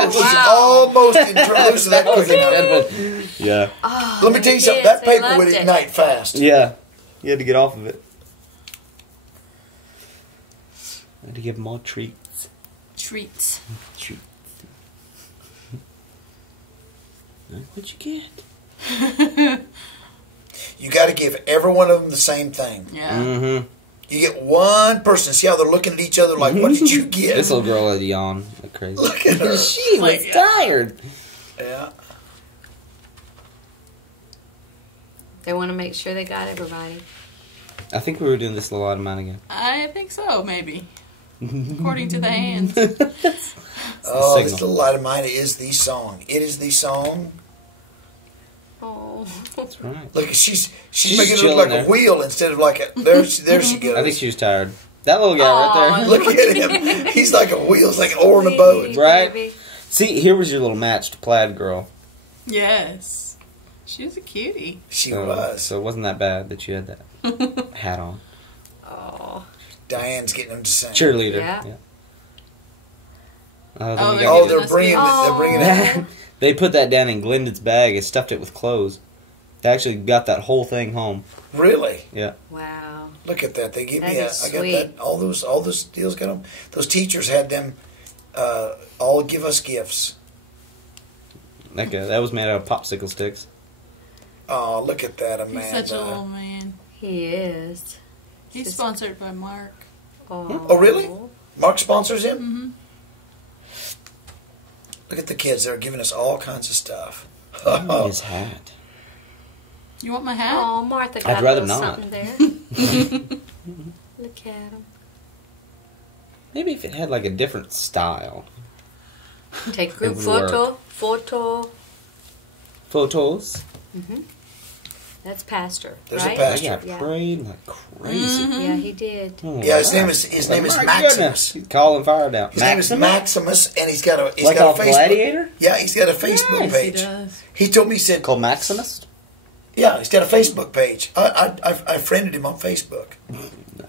Oh, she's wow. almost introduced to that That was quick enough. incredible. Yeah. Oh, Let me tell you they something. did. That They paper loved would it. ignite fast. Yeah. You had to get off of it. I had to give them all treats. Treats. Treats. What'd you get? You got to give every one of them the same thing. Yeah. Mm-hmm. You get one person. See how they're looking at each other like, what did you get? This little girl had a yawn like crazy. Look at her. She was tired. Yeah. They want to make sure they got everybody. I think we were doing this a lot of mine again. I think so, maybe. According to the hands. Oh, signal. this little light of mine is the song. It is the song. Oh. That's right. Look, she's She's making it chilling look like there. a wheel instead of like a. There she goes. I think she was tired. That little guy right there. Look at him. He's like a wheel. He's like an oar in a boat. Right. Baby. See, here was your little matched plaid girl. Yes. She was a cutie. She So, was. So it wasn't that bad that you had that hat on. Oh. Diane's getting him to sing. Cheerleader. Yeah. Then Oh, you they're got- Oh, giving they're us bringing gifts. it. They're bringing it. They put that down in Glenda's bag and stuffed it with clothes. They actually got that whole thing home. Really? Yeah. Wow. Look at that. They give That me. is I got sweet. that. All those deals got them. Those teachers had them. All give us gifts. That was made out of popsicle sticks. Oh, look at that, He's Amanda. such a little man. He is. He's Just- sponsored by Mark. Oh, really? Mark sponsors him? Mm-hmm. Look at the kids. They're giving us all kinds of stuff. His hat. You want my hat? Oh, Martha got I'd rather a little not. something there. Look at him. Maybe if it had like a different style. Take group would photo. Photos. That's Pastor, There's a right? pastor. That guy Yeah. prayed like crazy. Yeah, he did. Oh, Yeah, his my name is My Maximus. goodness. He's calling fire down. His name is Maximus, and he's got a Like got off a Facebook. Gladiator? Yeah, he's got a Facebook Yes, he page. does. He told me, he said, Called Maximus? yeah, he's got a Facebook page. I friended him on Facebook.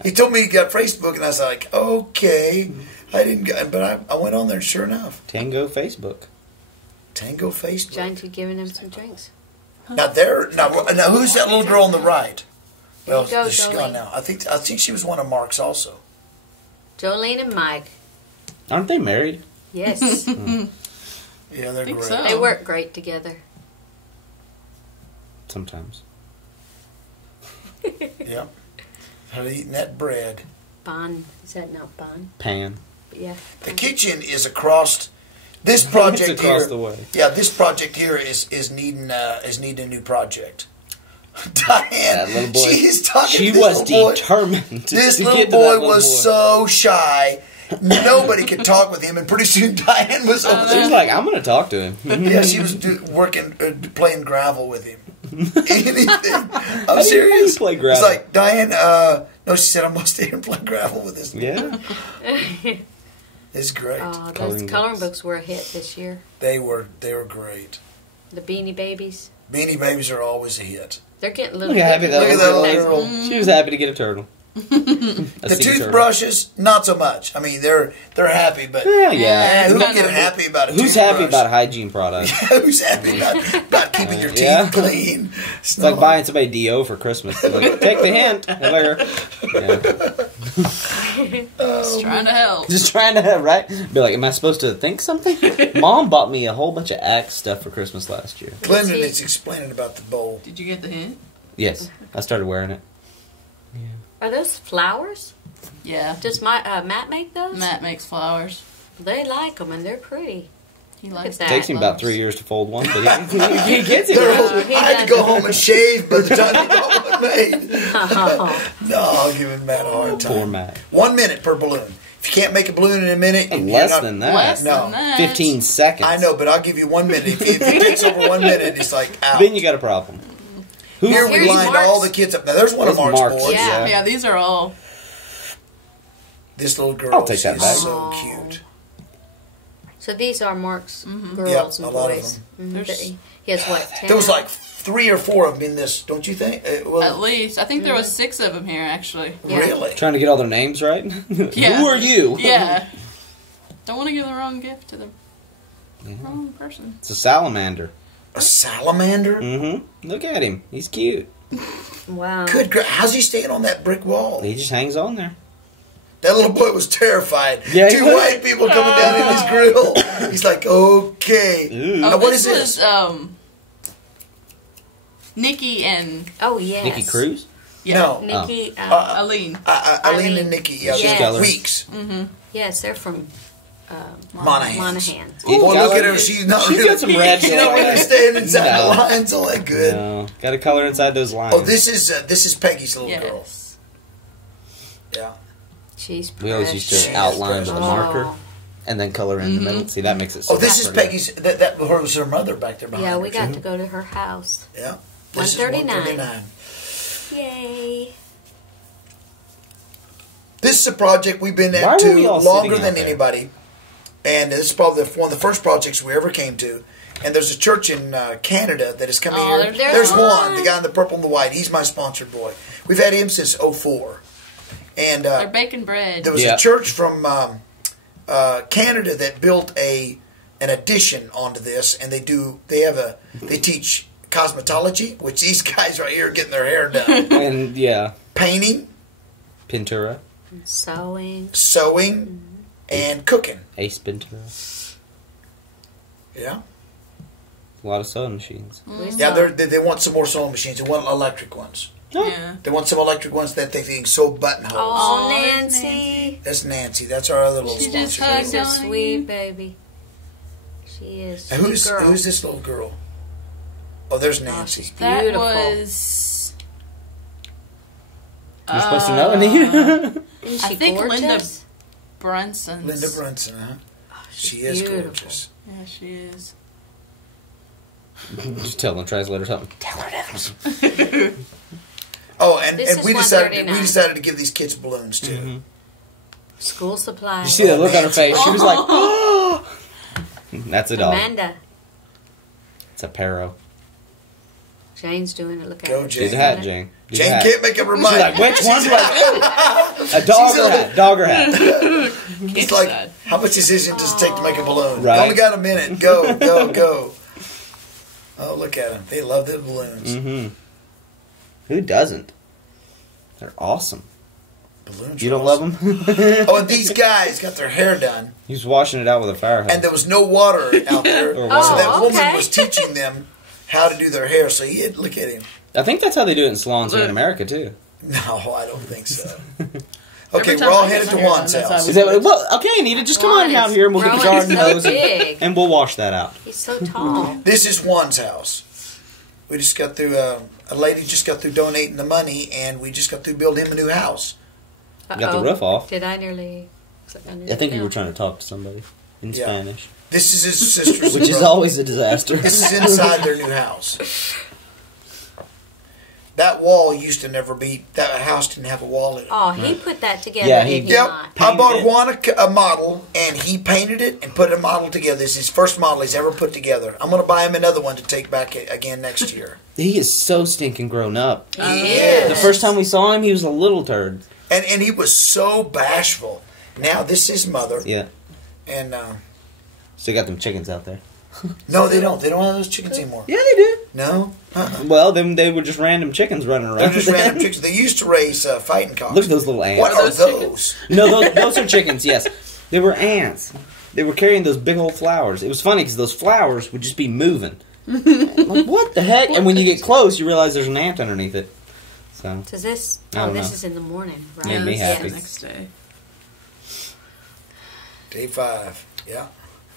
He told me he got Facebook, and I was like, okay. I didn't get, but I went on there, and sure enough, Tango Facebook. Tango Facebook. Giant had given him some drinks. Now who's that little girl on the right? There you Well, go, she's Jolene. gone now. I think she was one of Mark's also. Jolene and Mike. Aren't they married? Yes. Yeah, they're Think great. so. They work great together. Sometimes. Yeah. How they eating that bread? Bon. Is that not Bon? Pan. But yeah. The kitchen is across This project It's across here, the way. yeah, this project here is needing a new project. Diane, That little boy, she's talking. she to this was little boy. determined. This to little get to boy that was so shy. Nobody could talk with him, and pretty soon Diane was over She there. was like, I'm going to talk to him. Yeah, she was playing gravel with him. Anything. I'm How do serious. you play gravel? It's like, Diane, no, she said, I'm going to stay here and play gravel with this. Yeah. It's great. Oh, Coloring those coloring books. books were a hit this year. They were great. The Beanie Babies. Beanie Babies are always a hit. They're getting a little Look how happy bit- that Look at little that girl little is. girl. She was happy to get a turtle. The toothbrushes, not so much. I mean, they're happy, but Well, yeah. who's No, getting no. happy about a Who's toothbrush? happy about a hygiene product? Who's happy about keeping your teeth Yeah. clean? It's like buying somebody DO for Christmas. Like, take the hint. Yeah. Just trying to help. Just trying to, right? Be like, am I supposed to think something? Mom bought me a whole bunch of Axe stuff for Christmas last year. Glendon is explaining about the bowl. Did you get the hint? Yes. I started wearing it. Are those flowers? Yeah. Does Matt make those? Matt makes flowers. They like them and they're pretty. He Look likes at It that. takes him about 3 years to fold one, but he gets it. I had to go home and shave by the time he got one made. Oh, No, I'll give him Matt a hard time. Poor Matt. 1 minute per balloon. If you can't make a balloon in a minute, you're Less not- than that. Less No. than that. 15 seconds. I know, but I'll give you 1 minute. If it takes over 1 minute, it's like out. Then you got a problem. Here we Here's lined Mark's. all the kids up. Now there's one of There's Mark's Mark's. boys. Yeah. Yeah, these are all. This little girl, I'll take that she's back. so cute. so these are Mark's girls Yep, and a lot of boys. them. Mhm. He has what? 10? There was like 3 or 4 of them in this, don't you think? At least. I think there was 6 of them here, actually. Yeah. Really? Trying to get all their names right? Yeah. Who are you? Yeah. Don't want to give the wrong gift to the wrong person. It's a salamander. A salamander? Mm-hmm. Look at him. He's cute. Wow. Good girl. How's he staying on that brick wall? He just hangs on there. That little boy was terrified. Yeah, he 2 was. white people coming down in his grill. He's like, okay. Ooh. Now, what is this this? was, Nikki and Oh, yes. Nikki Cruz? No. Nikki. Aline. Eileen and Nikki. Yeah, Yes. they're Weeks. Yes, they're from Monahan. Monahan. Well, look at her. She's not She's really, got some red she's not really going. staying inside No. the lines all that good. No. Got to color inside those lines. Oh, this is Peggy's little girl. Yes. Yeah. She's We always used She to is outline with a precious. marker and then color in the middle. See, that makes it so Oh, this is pretty. Peggy's. That was her mother back there behind Yeah, her, we got too. to go to her house. Yeah. This is 139. 139. Yay. This is a project we've been Why at were we all longer sitting than out there? anybody. And this is probably one of the first projects we ever came to. And there's a church in Canada that is coming Oh, here. there's one, one. the guy in the purple and the white. He's my sponsored boy. We've had him since '04. And They're baking bread. there was Yeah. a church from Canada that built an addition onto this, and they teach cosmetology, which these guys right here are getting their hair done, And, yeah, painting, Pintura. Sewing. and cooking. Ace Pintura. Yeah, A lot of sewing machines. yeah. They want some more sewing machines. They want electric ones. Yeah. They want some electric ones that they can sew buttonholes. Oh, there's Nancy. That's Nancy. That's our other little She just sponsor. hugged She's a on sweet you. baby. She is. And Sweet girl. who's this little girl? Oh, there's Oh, Nancy. she's That beautiful. was. You're supposed to know, Anita. Isn't I she think gorgeous? Linda Brunson's. Linda Brunson, huh? She's She is beautiful. gorgeous. Yeah, she is. Just tell the translator something. Tell her that. Oh, and, This and is we decided we 139. decided to give these kids balloons too. School supplies. You see that look on her face? She was like, oh! That's a dog. Amanda. It's a parrot. Jane's doing it. Look at Go, her. Jane. She's a hat, Jane. She's a Jane hat. can't make up her She's mind. like, which one do I A dog or hat? Dog or hat? It's like, how much decision does it take to make a balloon? Right. Only got a minute. Go, go, go. Oh, look at them. They love their balloons. Mm-hmm. Who doesn't? They're awesome. Balloons. You are don't love awesome. them? Oh, and these guys got their hair done, He's washing it out with a fire hose. and there was no water out there, Or so water. that Oh, woman okay. was teaching them how to do their hair. So he had, look at him. I think that's how they do it in salons here in America, too. No, I don't think so. Okay, we're all headed to Juan's house. Is that well? Okay, Anita, just come on out here and we'll get the garden hose and we'll wash that out. He's so tall. This is Juan's house. We just got through. A lady just got through donating the money, and we just got through building him a new house. Got the roof off. Did I nearly? I think you were trying to talk to somebody in Spanish. This is his sister's, which is always a disaster. This is inside their new house. That wall used to never be. That house didn't have a wall in it. Oh, he put that together. Yeah, did he Yep. not? I bought Juan a model, and he painted it and put a model together. This is his first model he's ever put together. I'm going to buy him another one to take back again next year. He is so stinking grown up. He is. The first time we saw him, he was a little turd. And he was so bashful. Now this is his mother. Yeah. And still got them chickens out there. No, they don't. They don't have those chickens anymore. Yeah, they do. No. Well, then they were just random chickens running around. They're just random chickens. They used to raise fighting cocks. Look at those little ants. What are those? No, those are chickens. Yes, they were ants. They were carrying those big old flowers. It was funny because those flowers would just be moving. Like, what the heck? And when you get close, you realize there's an ant underneath it. So. Does this? This is in the morning, right? Made me happy. The next day. Day 5. Yeah.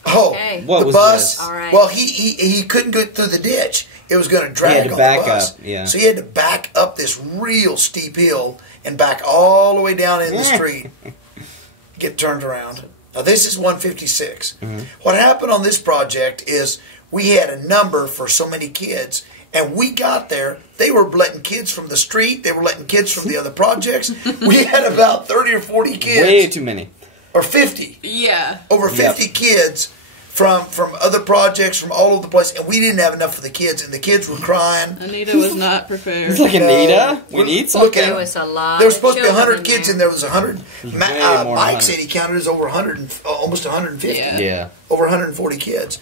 Oh, Okay. What the was bus. this? All right. Well, he couldn't get through the ditch. It was going to drag He had to on back the bus. up, yeah. So he had to back up this real steep hill and back all the way down in the street. Get turned around. Now this is 156. Mm-hmm. What happened on this project is we had a number for so many kids. And we got there, they were letting kids from the street, they were letting kids from the other projects. We had about 30 or 40 kids. Way too many. Or 50. Yeah. Over 50 kids from other projects, from all over the place. And we didn't have enough for the kids. And the kids were crying. Anita was not prepared. It's like, Anita, we need something. Look at There it. was a lot. There was supposed to be of 100 children kids there. in there. There was 100. Way more than Mike 100. said he counted as over 100, almost 150. Yeah. Over 140 kids.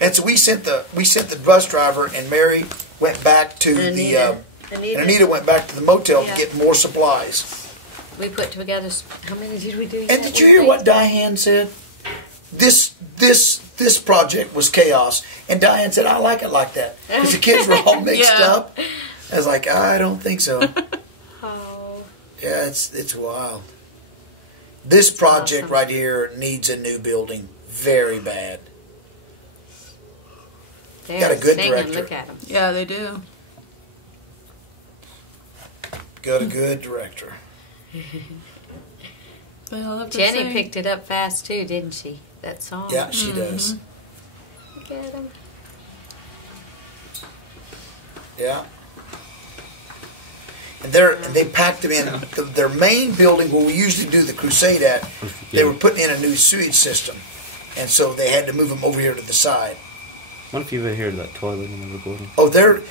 And so we sent the bus driver, and Mary went back to Anita. and Anita went back to the motel to get more supplies. We put together. How many did we do? And did you hear what Diane said? This project was chaos, and Diane said, "I like it like that because the kids were all mixed up." I was like, "I don't think so." Oh. Yeah, it's wild. This project right here needs a new building very bad. They're Got a good singing. director. Look at them. Yeah, they do. Got a good director. They all have to Jenny sing. picked it up fast too, didn't she? That song. Yeah, she does. Look at them. Yeah. And they packed them in their main building where we usually do the crusade at. They were putting in a new sewage system, and so they had to move them over here to the side. What if you ever hear that toilet in the recording? Oh, Jane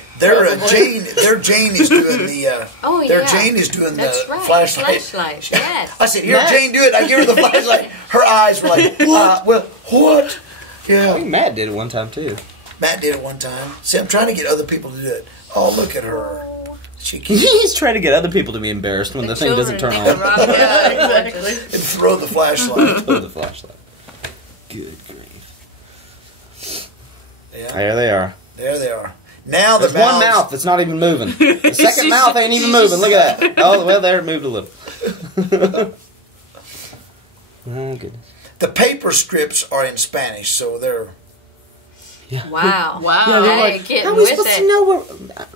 is doing the. Oh, their yeah. Jane is doing That's the right. flashlight. Flashlight, yes. I said, "Here, Jane, do it." I give her the flashlight. Her eyes were like, "What? Well, what?" I think Yeah, Matt did it one time too. Matt did it one time. See, I'm trying to get other people to do it. Oh, look at her. She can He's trying to get other people to be embarrassed when the thing doesn't turn children on. think Yeah, they're exactly. and throw the flashlight. Throw the flashlight. Good grief. Yeah, There they are. there they are. Now the There's one mouth that's not even moving. The second mouth ain't even moving. Look at that. Oh, well, there it moved a little. Oh, goodness. The paper scripts are in Spanish, so they're. Yeah. Wow. Wow. Yeah, they're Hey, like, getting how are we with supposed it. to know where...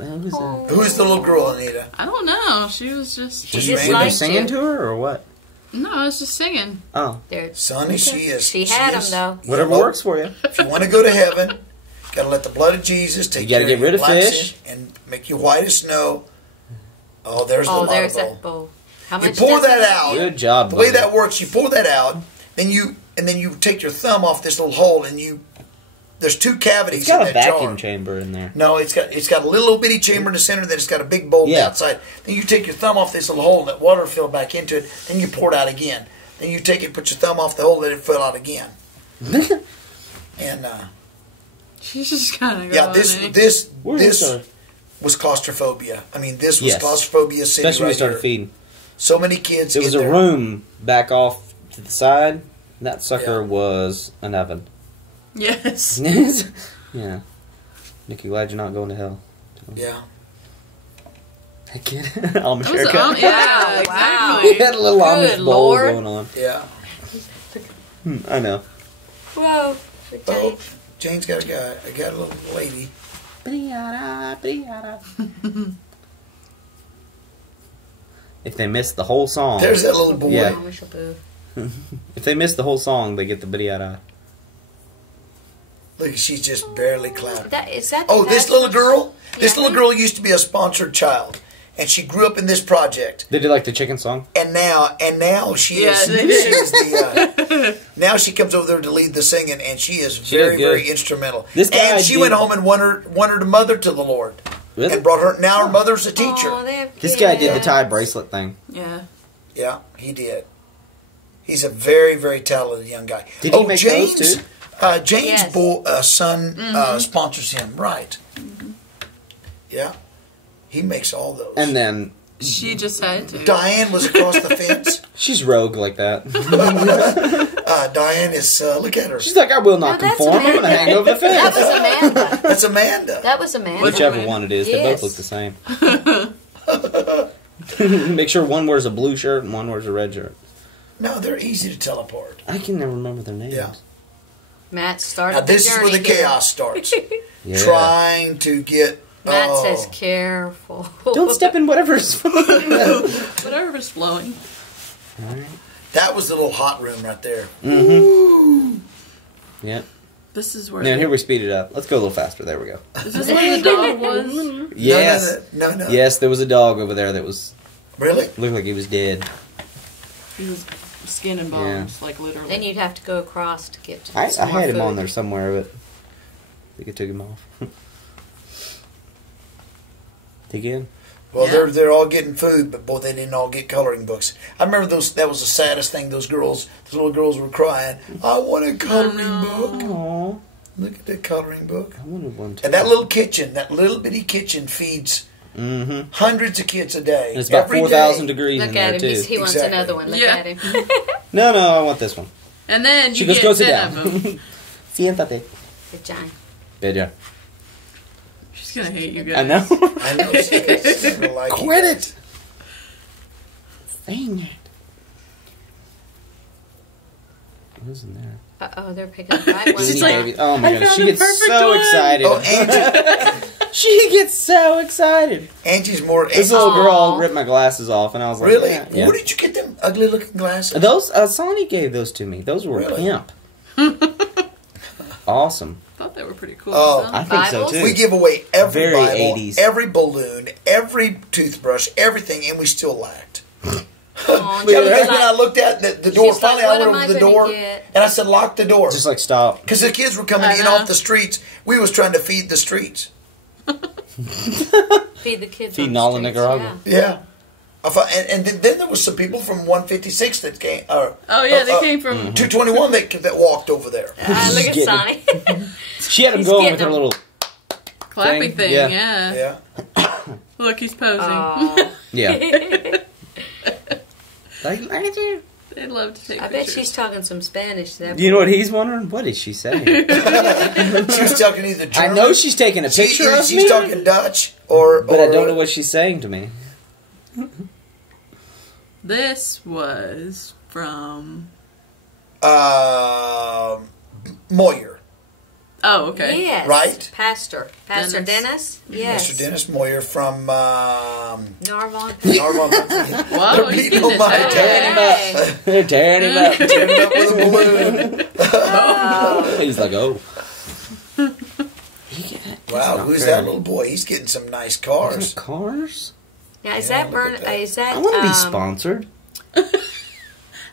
Who's that? Who is the little girl, Anita? I don't know. She was just. Just just random. Were they liked singing you. to her or what? No, I was just singing. Oh, They're- Sonny, she is. She had them is- though. whatever Well, works for you. If you want to go to heaven, gotta let the blood of Jesus take You gotta care get rid your of black fish. sin and make you white as snow. Oh, there's the Oh, lotto there's bowl. that bowl. How You much pour does that it out. Good job, The way buddy. that works, you pour that out, then you take your thumb off this little hole, and there's two cavities It's got in a that vacuum jar. chamber in there. No, it's got a little bitty chamber in the center, then it's got a big bowl on the Yeah. outside. Then you take your thumb off this little hole, let water fill back into it, then you pour it out again. Then you take it, put your thumb off the hole, let it fill out again. And She's just kind of yeah, this Where is her? was claustrophobia. I mean, this was Yes. claustrophobia city Especially when we right started here. feeding. So many kids. There was in a there. room back off to the side. That sucker Yeah. was an oven. Yes. Yeah. Nikki, glad you're not going to hell. Yeah. Kid. Amish That was an haircut. yeah, wow. He exactly. had a little Good Amish bowl Lord. going on. Yeah. I know. Whoa. Oh, Jane's got a guy. I got a little lady. If they miss the whole song, There's that little boy. Yeah. Amish boo. if they miss the whole song, they get the biddy-yada. Look, she's just barely clapping. Is that Oh, this little girl? This Yeah. little girl used to be a sponsored child. And she grew up in this project. They did like the chicken song. And now she Yeah, is, they did. she's the, now she comes over there to lead the singing, and she is She very, did good. very instrumental. This guy and she did- went home and won her mother to the Lord. Really? And brought her, now her mother's a teacher. Oh, they have This guy did the kids. tie bracelet thing. Yeah. Yeah, he did. He's a very, very talented young guy. Did he make James, those too? James' Yes. son sponsors him, right? Yeah, he makes all those. And then She just had to. Diane was across the fence. she's rogue like that. Diane is, look at her. She's like, I will not No, that's conform. I'm going to Amanda. hang over the That fence. was Amanda. That's Amanda. That was Amanda. Whichever one it is, they Yes. both look the same. Make sure one wears a blue shirt and one wears a red shirt. No, they're easy to tell apart. I can never remember their names. Yeah. Matt started Now, the this is where journey the here. chaos starts. Yeah. Trying to get... Matt oh. says, careful. Don't step in whatever's. Whatever is flowing. That was the little hot room right there. Mm-hmm. Yeah. This is where. Now here we speed it up. Let's go a little faster. There we go. Is this where the dog was? Yes. No. Yes, there was a dog over there that was Really? looked like he was dead. He was skin and bones, like literally. Then you'd have to go across to get to I some more had him food. on there somewhere, but I think I took him off. Again? Well, Yeah. they're all getting food, but boy, they didn't all get coloring books. I remember those. That was the saddest thing. Those little girls were crying. I want a coloring book. Aww. Look at the coloring book. I wanted one too. And that little kitchen, that little bitty kitchen, feeds Mm-hmm. hundreds of kids a day. And it's about Every 4,000 day. degrees in Look there at him. too. He wants Exactly. another one. Look Yeah. at him. No, I want this one. and then She you goes, get go sit 10 down. of them. Siéntate. Good John. Bella. She's gonna hate you guys. I know. I know. She's never like you Quit guys. it. Dang it. Who's in there? Uh-oh, they're picking the right ones. She's like, Baby. Oh my I goodness, found she the gets perfect so one. excited. Oh, Angie, She gets so excited. Angie's more. This little girl Aw. ripped my glasses off, and I was like, Really? yeah. Yeah. Where did you get them ugly looking glasses? Those Sonny gave those to me. Those were Really? pimp. Awesome. thought they were pretty cool. Oh. so. I think so Bibles? too. We give away every Very Bible, 80s. every balloon, every toothbrush, everything, and we still lacked. Aw, Yeah, Joey's because when I like, looked at the door, She's like, finally I "What went am over I to the gonna door, get?" and I said, lock the door. Just like stop. Because the kids were coming I in know. off the streets. We was trying to feed the streets. feed the kids. Feeding on all the in streets, Nicaragua. yeah. Yeah. And then there was some people from 156 that came. Oh yeah, they came from. 221 that walked over there. Look at Getting- Sonny. She had him He's going getting with her them. little. Clapping thing, thing, yeah. yeah. Yeah. Look, he's posing. Aw. Yeah. Like, They'd love to take I bet pictures. she's talking some Spanish. To that you know what he's wondering? What is she saying? She was talking either I German. know she's taking a picture of She's me, talking Dutch or. but I don't know what she's saying to me. This was from. Moyer. Oh, okay. Yes. Right? Pastor Dennis. Dennis. Yes. Mr. Dennis Moyer from Narvon. Narvon, Pennsylvania. Wow, They're he's beating getting on my it dad. down. They're tearing him up. Tearing it up with a balloon. He's like, oh. Wow, who's that little boy? He's getting some nice cars. Cars? Now is Yeah, that look at that. Is that? I want to be sponsored.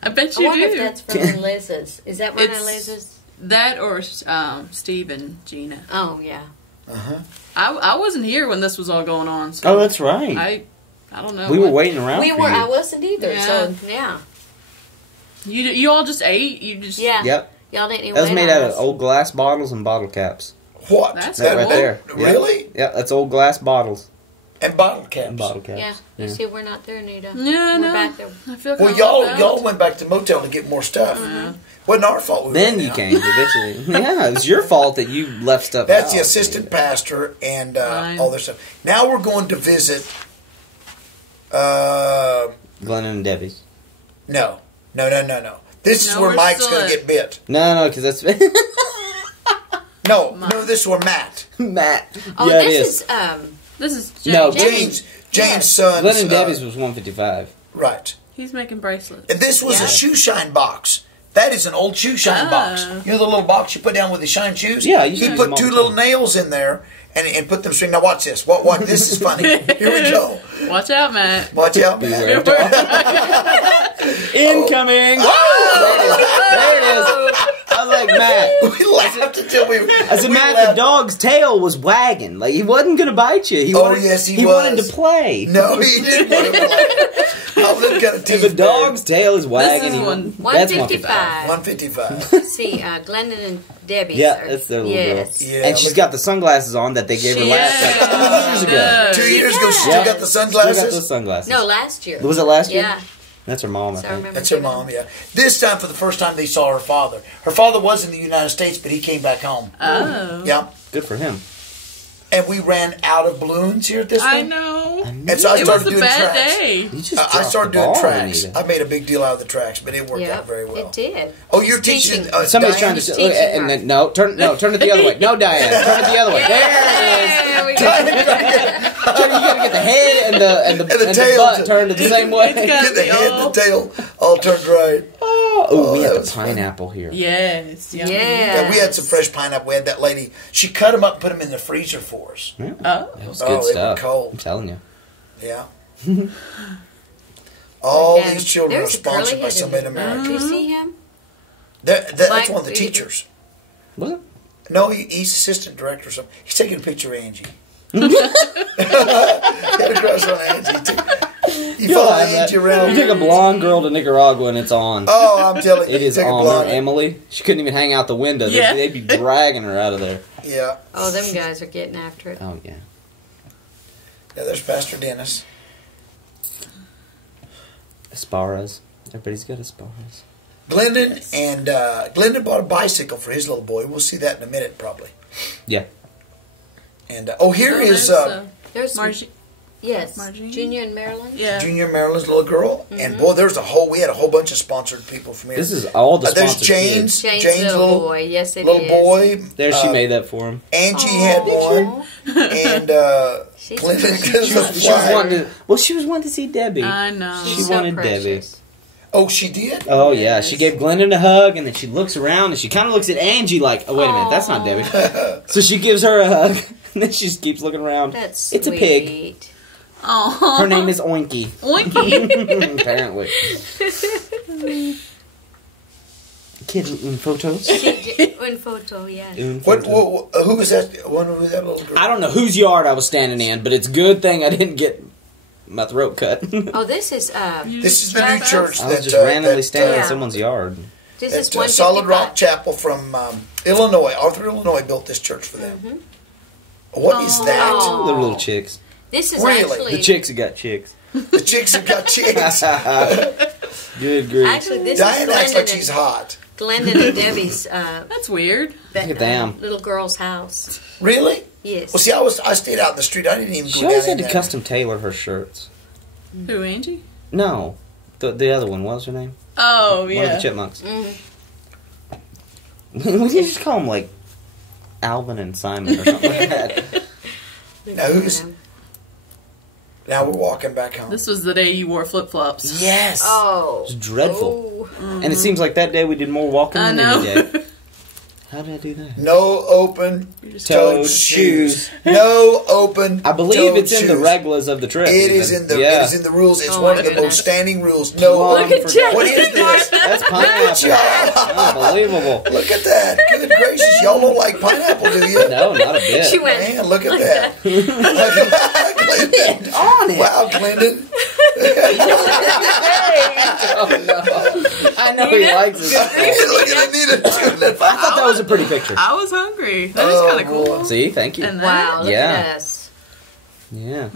I bet I you wonder do. if that's Vernon Liz's. Is that Vernon It's- Liz's? That or Steve and Gina. Oh yeah. Uh-huh. I wasn't here when this was all going on. So Oh, that's right. I don't know. We were what- waiting around We for were. you. I wasn't either. Yeah. So yeah. You all just ate. You just Yeah. Yep. Y'all didn't even. That was wait made on out of us. old glass bottles and bottle caps. What? That's That cool. right there. Yep. Really? Yeah, that's old glass bottles And bottle caps. and bottle caps. Yeah. You see, we're not there, Nita. Yeah, We're no. back there. I feel Well, kinda left y'all out. went back to motel to get more stuff. Wasn't our fault. We Then went you out. came eventually. Yeah, it was your fault that you left stuff That's out. the assistant pastor and Fine. all this stuff. Now we're going to visit Glennon and Debbie's. No. This is where Mike's going to get bit. No, because that's... No, this is where Matt. Oh, yeah, this is James. No, James' son. Glennon and Debbie's was $155. Right. He's making bracelets. And this was a shoe shine box. That is an old shoe shine box. You know the little box you put down with the shine shoes? Yeah. He put 2 little nails in there and put them straight. Now watch this. What? This is funny. Here we go. Watch out, Matt. Watch out, Matt. Incoming. There it is. I was like, Matt. We laughed until we... I said, Matt, the dog's tail was wagging. Like, he wasn't going to bite you. He wanted, yes, he He was. wanted to play. No, he didn't want to play. I was kind of If a dog's tail is wagging, This is that's 155. 155. See, Glennon and Debbie. Yeah, that's their little girl. Yeah, And she's got the sunglasses on that they gave her last 2 years ago. 2 years ago, she Yeah. still got the sunglasses? Still got those sunglasses. No, last year. Was it last year? Yeah. That's her mom, I So I think. remember That's her giving mom, yeah. This time, for the first time, they saw her father. Her father was in the United States, but he came back home. Oh. Yeah. Good for him. And we ran out of balloons here at this I one. know. And so I It started was a doing bad tracks. day. You just I dropped started the doing ball, tracks. Anita. I made a big deal out of the tracks, but it worked out very well. It did. Oh, you're teaching. Somebody's Diane? trying to Teaching and then turn it the other way. No, Diane, turn it the other way. There it is. There we go. You gotta get the head and the tail butt to- turned the same way. It's got- Get the head and the tail all turned right. Oh, we that had the was funny. pineapple here. Yes. Yummy. Yeah, we had some fresh pineapple. We had that lady. She cut them up and put them in the freezer for us. Oh. That was Oh, good they were stuff. cold. I'm telling you. Yeah. All Again, these children are there's a sponsored by curly-headed somebody in America. Do you see him? That's Like- one of the teachers. Was it? No, he's assistant director or something. He's taking a picture of Angie. He had a crush on Angie, too. You You'll follow have that. Angie around. You take a blonde girl to Nicaragua and it's on. Oh, I'm telling you. It is take a on blonde- there. Emily, she couldn't even hang out the window. Yeah. They'd be dragging her out of there. Yeah. Oh, them guys are getting after it. Oh, yeah. Yeah, there's Pastor Dennis. Asparas. Everybody's got Asparas. Glendon and Glendon bought a bicycle for his little boy. We'll see that in a minute, probably. Yeah. And here is There's Margie. yes, Margie? Junior and Marilyn. Yeah. Junior Maryland's little girl. And boy, we had a whole bunch of sponsored people from here. This is all the there's sponsored James. kids. Jane's little boy. Yes, it little is. boy. There, she made that for him. Angie had one, and She's Glendon precious. She was wanting to, she was wanting to see Debbie. I know. She She's so wanted precious. Debbie. Oh, she did. Oh, yeah. She gave Glendon a hug, and then she looks around, and she kind of looks at Angie like, oh, wait a minute, that's not Debbie. So she gives her a hug, and then she just keeps looking around. That's It's a pig. Aww. Her name is Oinky. Oinky. Apparently. Kid in photos? In photo, yes. In What? photo. Who was that? Who was that little girl? I don't know whose yard I was standing in, but it's a good thing I didn't get my throat cut. Oh, this is This is the new church I was that just randomly standing in yeah. someone's yard. this is that 155. Solid Rock Chapel from Illinois. Arthur, Illinois, built this church for them. What is that? Oh. They're little chicks. This is Really? actually The chicks have got chicks. The chicks have got chicks. Good grief. actually this Diane is acts like Glendon she's and, hot. Glendon and Debbie's That's weird. Look at them. little girl's house. Really? Yes. Well, see, I stayed out in the street. I didn't even She go always down had in to there. custom tailor her shirts. Who, Angie? No. The other one, what was her name? Oh, One of yeah. the chipmunks. Mhm. We could just call them like Alvin and Simon or something like that. Now who's? Now we're walking back home. This was the day you wore flip-flops. Yes. Oh. It's dreadful. Oh. And it seems like that day we did more walking I than know. any day. How did I do that? No open just toed Toed shoes. shoes. No open. I believe toed it's in the shoes. reglas of the trip. It is even. in the. Yeah. It is in the rules. It's Oh, one my of the goodness. most standing rules. No. Look open. at Jack. What is this? That's pineapple. Unbelievable. Look at that. Good gracious. Y'all don't like pineapple, do you? No, not a bit. She went. Man, look at that. Glendon. on it. Wow, Glendon. Oh, no. I know he likes it. Look at Anita. I thought that was a pretty picture. I was hungry. That is Oh, kind of cool. boy. See, thank you. And Wow, look Yeah. at us. Yeah.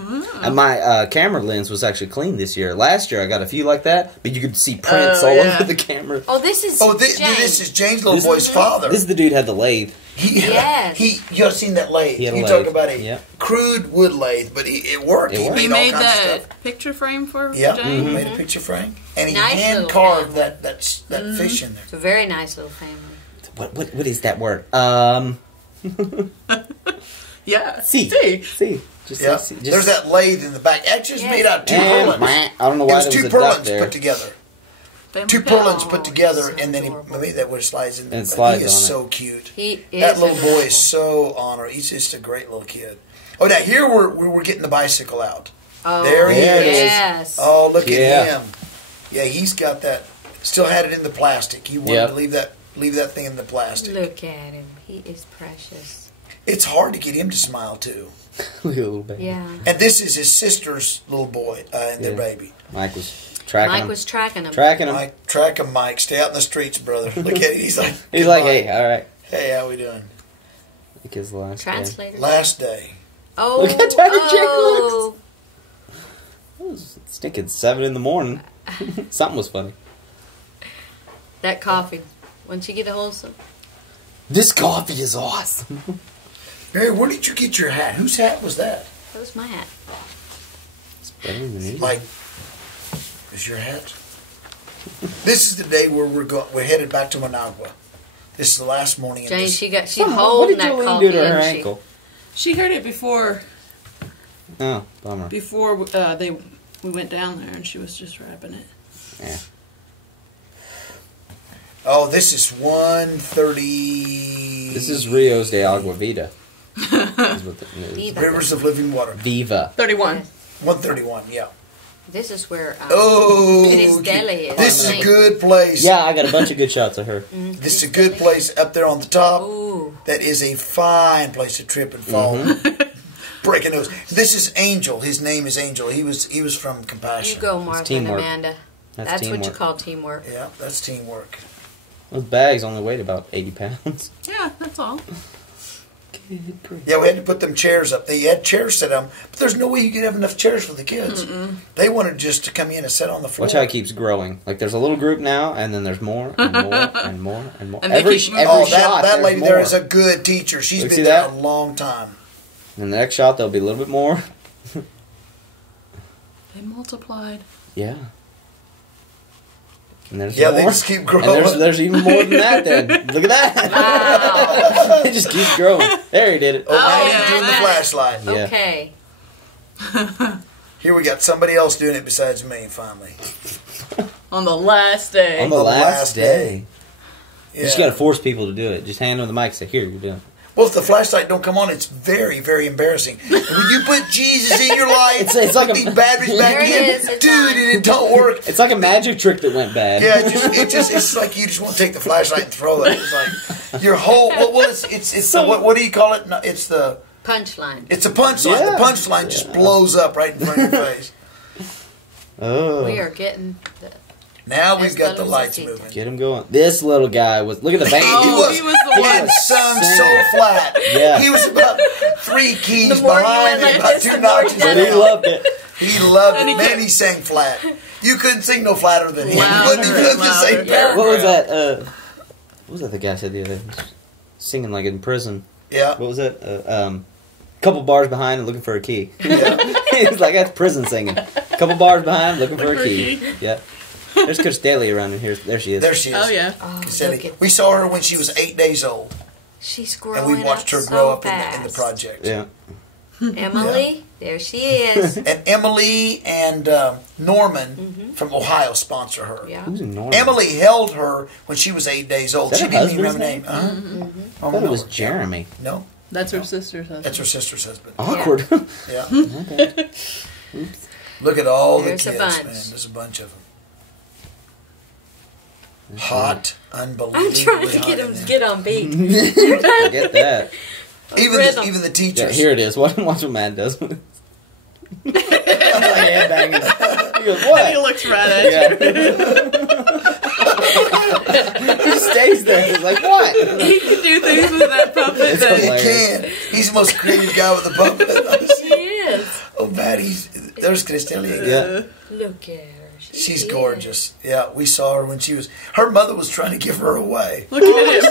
And my camera lens was actually clean this year. Last year I got a few like that, but you could see prints all over the camera. Oh, this is this is James' little boy's father. This is the dude had the lathe. Yes. You have seen that lathe. You talk about a crude wood lathe, but it worked. He made that picture frame for James. He made a picture frame. And he hand carved that fish in there. It's a very nice little family. What is that word? Yeah. See. Just There's that lathe in the back. Actually, it's made out of two purlins. I don't know why it was two purlins put together. Two purlins put together, and then he made that where it slides in. And slides he is on so cute. He is that little boy is so honored. He's just a great little kid. Oh, now here we're getting the bicycle out. Oh, there he is. Yes. Oh, look at him. Yeah, he's got that. Still had it in the plastic. He wanted to leave that thing in the plastic. Look at him. He is precious. It's hard to get him to smile too. Look at a little baby. Yeah. And this is his sister's little boy and their baby. Mike was tracking him. Track him, Mike. Stay out in the streets, brother. Look at it. He's like, hey, all right. Hey, how we doing? Like his last Translator. day. Last day. Oh, look at how It was stinking 7 in the morning. Something was funny. That coffee. Once you get a hold of some. This coffee is awesome. Mary, where did you get your hat? Whose hat was that? That was my hat. It's better than you. Like, is your hat? This is the day where we're headed back to Managua. This is the last morning. Of Jane, this. she holding that coffee. Do to her ankle? She heard it before. Oh, bummer. Before we went down there, and she was just wrapping it. Yeah. Oh, this is 1:30. This is Rios de Agua Vida. Rivers of Living Water. Viva. 31. 131, yeah. This is where Venice Deli is. This is a good place. Yeah, I got a bunch of good shots of her. This is a good place up there on the top. Ooh. That is a fine place to trip and fall. Breaking nose. This is Angel. His name is Angel. He was from Compassion. You go, Martha and Amanda. That's what you call teamwork. Yeah, that's teamwork. Those bags only weighed about 80 pounds. Yeah, that's all. Yeah, we had to put them chairs up. They had chairs set up, but there's no way you could have enough chairs for the kids. They wanted just to come in and sit on the floor. Watch how it keeps growing. Like there's a little group now, and then there's more and more and more and more. And every shot, that lady more. there is a good teacher. She's been there a long time. And the next shot, there'll be a little bit more. They multiplied. Yeah. And there's they more. just keep growing. And there's even more than that then. Look at that. Wow. It just keeps growing. There, he did it. Now he's doing the flashlight. Yeah. Okay. Here we got somebody else doing it besides me, finally. On the last day. On the last day. Yeah. You just got to force people to do it. Just hand them the mic and say, here, you're doing it. Well, if the flashlight don't come on, it's very, very embarrassing. When you put Jesus in your life, it's like these batteries back in, dude, and it don't work. It's like a magic trick that went bad. Yeah, it's like you just want to take the flashlight and throw it. It's like your whole. Well, it's so, what do you call it? No, it's the punchline. It's a punchline. Yeah. The punchline just blows up right in front of your face. Oh. We are getting. Now we've got the lights moving. Get him going. This little guy was. Look at the band. He was the one sung so flat. Yeah. He was about 3 keys behind and about 2 notches. But he loved it. He loved it. Man, he sang flat. You couldn't sing no flatter than him. You wouldn't even have to say paragraph. What was that? What was that the guy said the other day? Singing like in prison. Yeah. What was that? Couple bars behind and looking for a key. Yeah. He was like, that's prison singing. Couple bars behind, looking for a key. Yeah. There's Coach Daly around in here. There she is. There she is. Oh, yeah. We saw her when she was 8 days old. She's growing and we watched her grow up in the project. Yeah. Emily, there she is. And Emily and Norman from Ohio sponsor her. Yeah. Who's Norman? Emily held her when she was 8 days old. Is She that her didn't even have a name. husband's I thought it was Jeremy. No. That's her sister's husband. That's her sister's husband. Awkward. Yeah. Okay. Look at all There's the a kids, bunch. man. There's a bunch of them. Hot, unbelievably I'm trying to hot get in him to there. get on beat. Get that. Even Rhythm. the Yeah, teachers. here it is. Watch what Matt does. I'm like headbanging. He goes, what? He looks right at you. He just stays there. He's like, what? He can do things with that puppet. It's That He hilarious. can. He's the most creative guy with a puppet. She is. Matt, there's Cristelia again. Yeah. Look at her. She's gorgeous. Yeah, we saw her when her mother was trying to give her away. Look at him.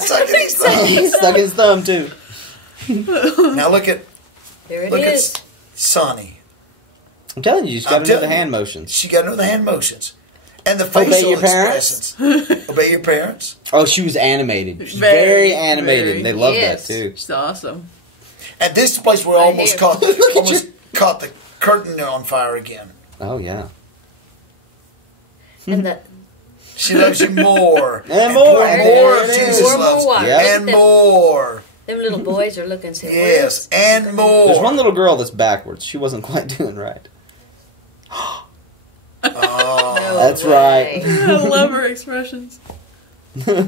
Sucking his thumb. He stuck his thumb too. Now look at Sonny. I'm telling you, she's got to know the hand motions. She got to know the hand motions. And the facial expressions. Obey your parents. Oh, she was animated. She's very animated. They love that too. She's awesome. And this place where I almost caught the curtain on fire again. Oh yeah. And she loves you more. And more. More of Jesus loves you. Yep. And more. Them little boys are looking so yes, and more. There's one little girl that's backwards. She wasn't quite doing right. Oh, that's right. I love her expressions. Here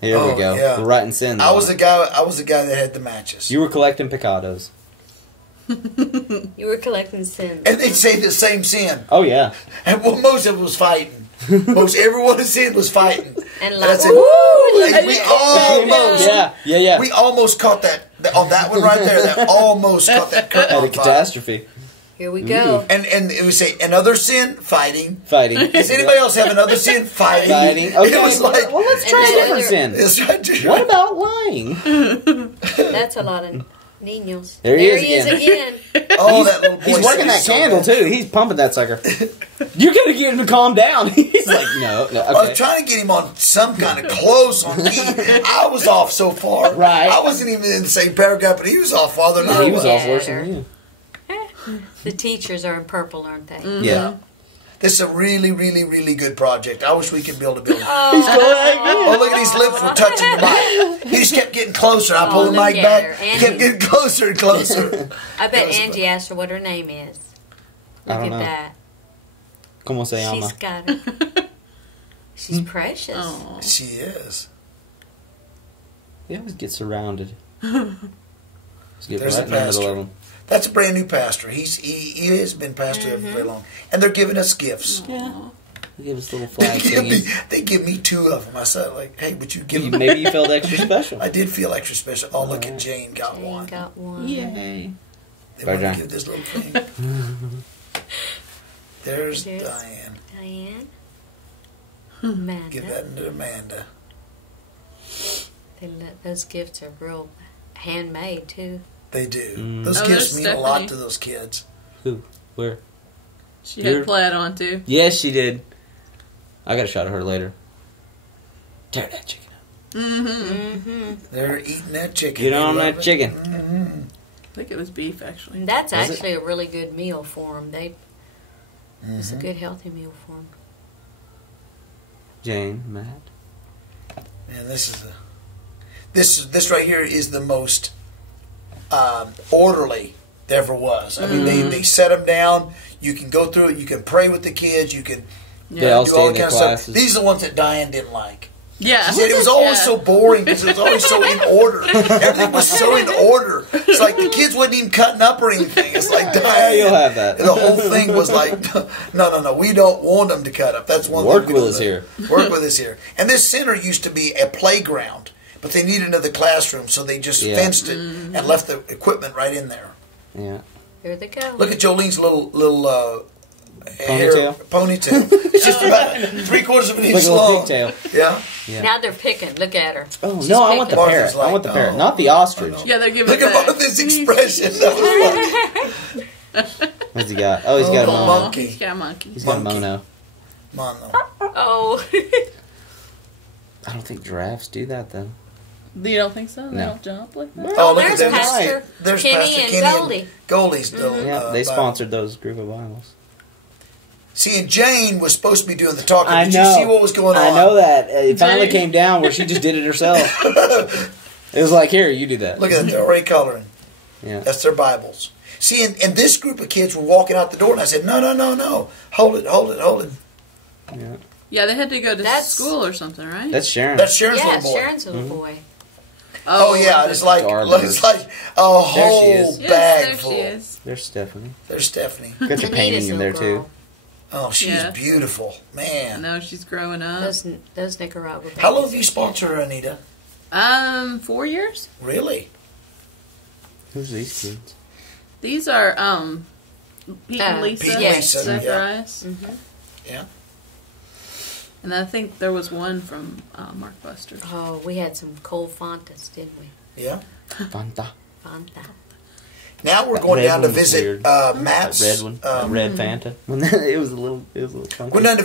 we go. Yeah. We're writing sins. I was the guy that had the matches. You were collecting picados. You were collecting sins. And they'd say the same sin. Oh yeah. And well, most of it was fighting. Most everyone in sin was fighting. And like, woo! We almost, yeah. We almost caught that on that one right there. That almost caught that curtain Had on a catastrophe. Here we go. And it would say another sin, fighting. Does anybody else have another sin? Fighting. Okay. It was like, well, let's try a different sin. That's right. What about lying? That's a lot of niños. There he is again. Oh, that little boy. He's working that candle too. He's pumping that sucker. You gotta get him to calm down. He's like, no. Okay. I was trying to get him on some kind of close on key. I was off so far. Right. I wasn't even in the same paragraph, but he was off farther than I was. He was off worse than you. The teachers are in purple, aren't they? Mm-hmm. Yeah. This is a really, really, really good project. I wish we could build a building. Oh, look at his lips were touching the mic. He just kept getting closer. I pulled the mic back. He kept getting closer and closer. I bet Angie asked her what her name is. Look at that. ¿Cómo se llama? She's got it. She's precious. Aww. She is. He always gets surrounded. Let's get There's right in the middle of him. That's a brand new pastor. He has been pastor for very long, and they're giving us gifts. Yeah, they give us little flag thingies. They give me 2 of them. I said, like, hey, would you give them? Maybe you felt extra special. I did feel extra special. Oh, look at Jane got one. Got one. Yay! They want to give this little thing. There's Diane. Diane. Amanda. Give that to Amanda. Those gifts are real handmade too. They do. Those gifts mean a lot to those kids. Who? Where? She had plaid on too. Yes, she did. I got a shot of her later. Tear that chicken up. Mm-hmm. They're eating that chicken. Get on that chicken. Mm-hmm. I think it was beef actually. And that's actually a really good meal for them. It's a good healthy meal for them. Jane, Matt. And this right here is the most orderly there ever was. I mean, they set them down. You can go through it. You can pray with the kids. You can They all do stay all in that their kind of stuff. classes. These are the ones that Diane didn't like. Yeah. She said it was always so boring because it was always so in order. Everything was so in order. It's like the kids wasn't even cutting up or anything. It's like, Diane. You'll have that. The whole thing was like, no. We don't want them to cut up. That's one Work thing. with us here. Work with us here. And this center used to be a playground, but they needed another classroom, so they just fenced it and left the equipment right in there. Yeah. Here they go. Look at Jolene's little ponytail. It's just about 3/4 of an inch Like a little long. pigtail. Yeah. Now they're picking. Look at her. Oh, She's no, I want the picking. parrot. Like, I want the parrot, not the ostrich. Yeah, they're giving Look at that. all of this expression. What's he got? Oh, he's got a mono. monkey. He's got a monkey. He's got a Monkey. mono. Mono. Oh. I don't think giraffes do that, though. You don't think so? They No. don't jump like that? Oh, look There's at them. Pastor There's Kenny Pastor and Kenny Goldie. and Goldie's little, Yeah, they Bible. sponsored those group of Bibles. See, and Jane was supposed to be doing the talking. I Did know. you see what was going on? I know that. It finally Jane. came down where she just did it herself. It was like, here, you do that. Look at that. They're already coloring. Yeah. That's their Bibles. See, and this group of kids were walking out the door, and I said, no. Hold it. Yeah. Yeah, they had to go to That's- school or something, right? That's Sharon. That's Sharon's Yeah, little boy. Sharon's little boy. Oh, yeah. It's like Garbage. a whole is. Yes, bag there full. she is. There's Stephanie. There's Stephanie. Got the Anita's painting in there, little too. girl. Oh, she's Yeah. beautiful. I Man. know, she's growing up. Those Nicaragua. How long babies have you are sponsored her, Anita? 4 years? Really? Who's these kids? These are Pete and Lisa. Pete and Yes. Lisa, Zacharias. Mm-hmm. yeah. And I think there was one from Mark Buster. Oh, we had some cold Fantas, didn't we? Yeah. Fanta. Fanta. Now we're going Red down to one was visit weird. Matt's. That red one. That red Fanta. It was a little funky. We're down to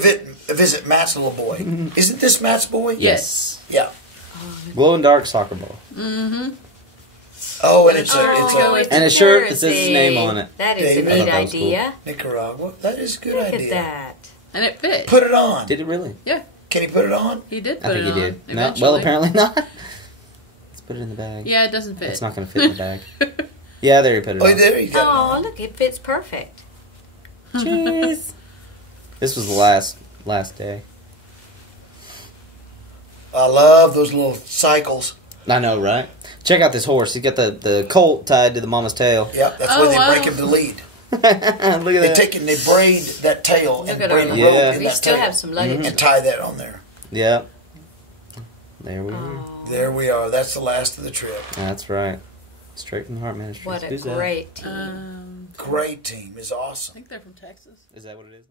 visit Matt's little boy. Isn't this Matt's boy? Yes. Yeah. Glow in dark soccer ball. Mm-hmm. Oh, and it's a And a shirt that says his name on it. That is a David. neat I thought that was cool. idea. Nicaragua. That is a good Look idea. at that. And it fit. Put it on. Did it really? Yeah, Can he put it on? he did I put think it he on. did. No, Eventually. well, apparently not. Let's put it in the bag. Yeah, it doesn't fit. It's not going to fit in the bag. Yeah, there you put it Oh, on. there you go. Oh, look, it fits perfect. Cheers. This was the last day. I love those little cycles. I know, right? Check out this horse. He's got the colt tied to the mama's tail. Yep, that's Oh, where they wow. break him to lead. Look at They that. take and they braid that tail Look and at braid our a Yeah. rope in We that still tail have some luggage. and tie that on there. Yep. There we are. Oh, There we are. That's the last of the trip. That's right. Straight from the Heart Ministries. what a Who's that? great team. Great team. Is I awesome. think they're from Texas. Is that what it is?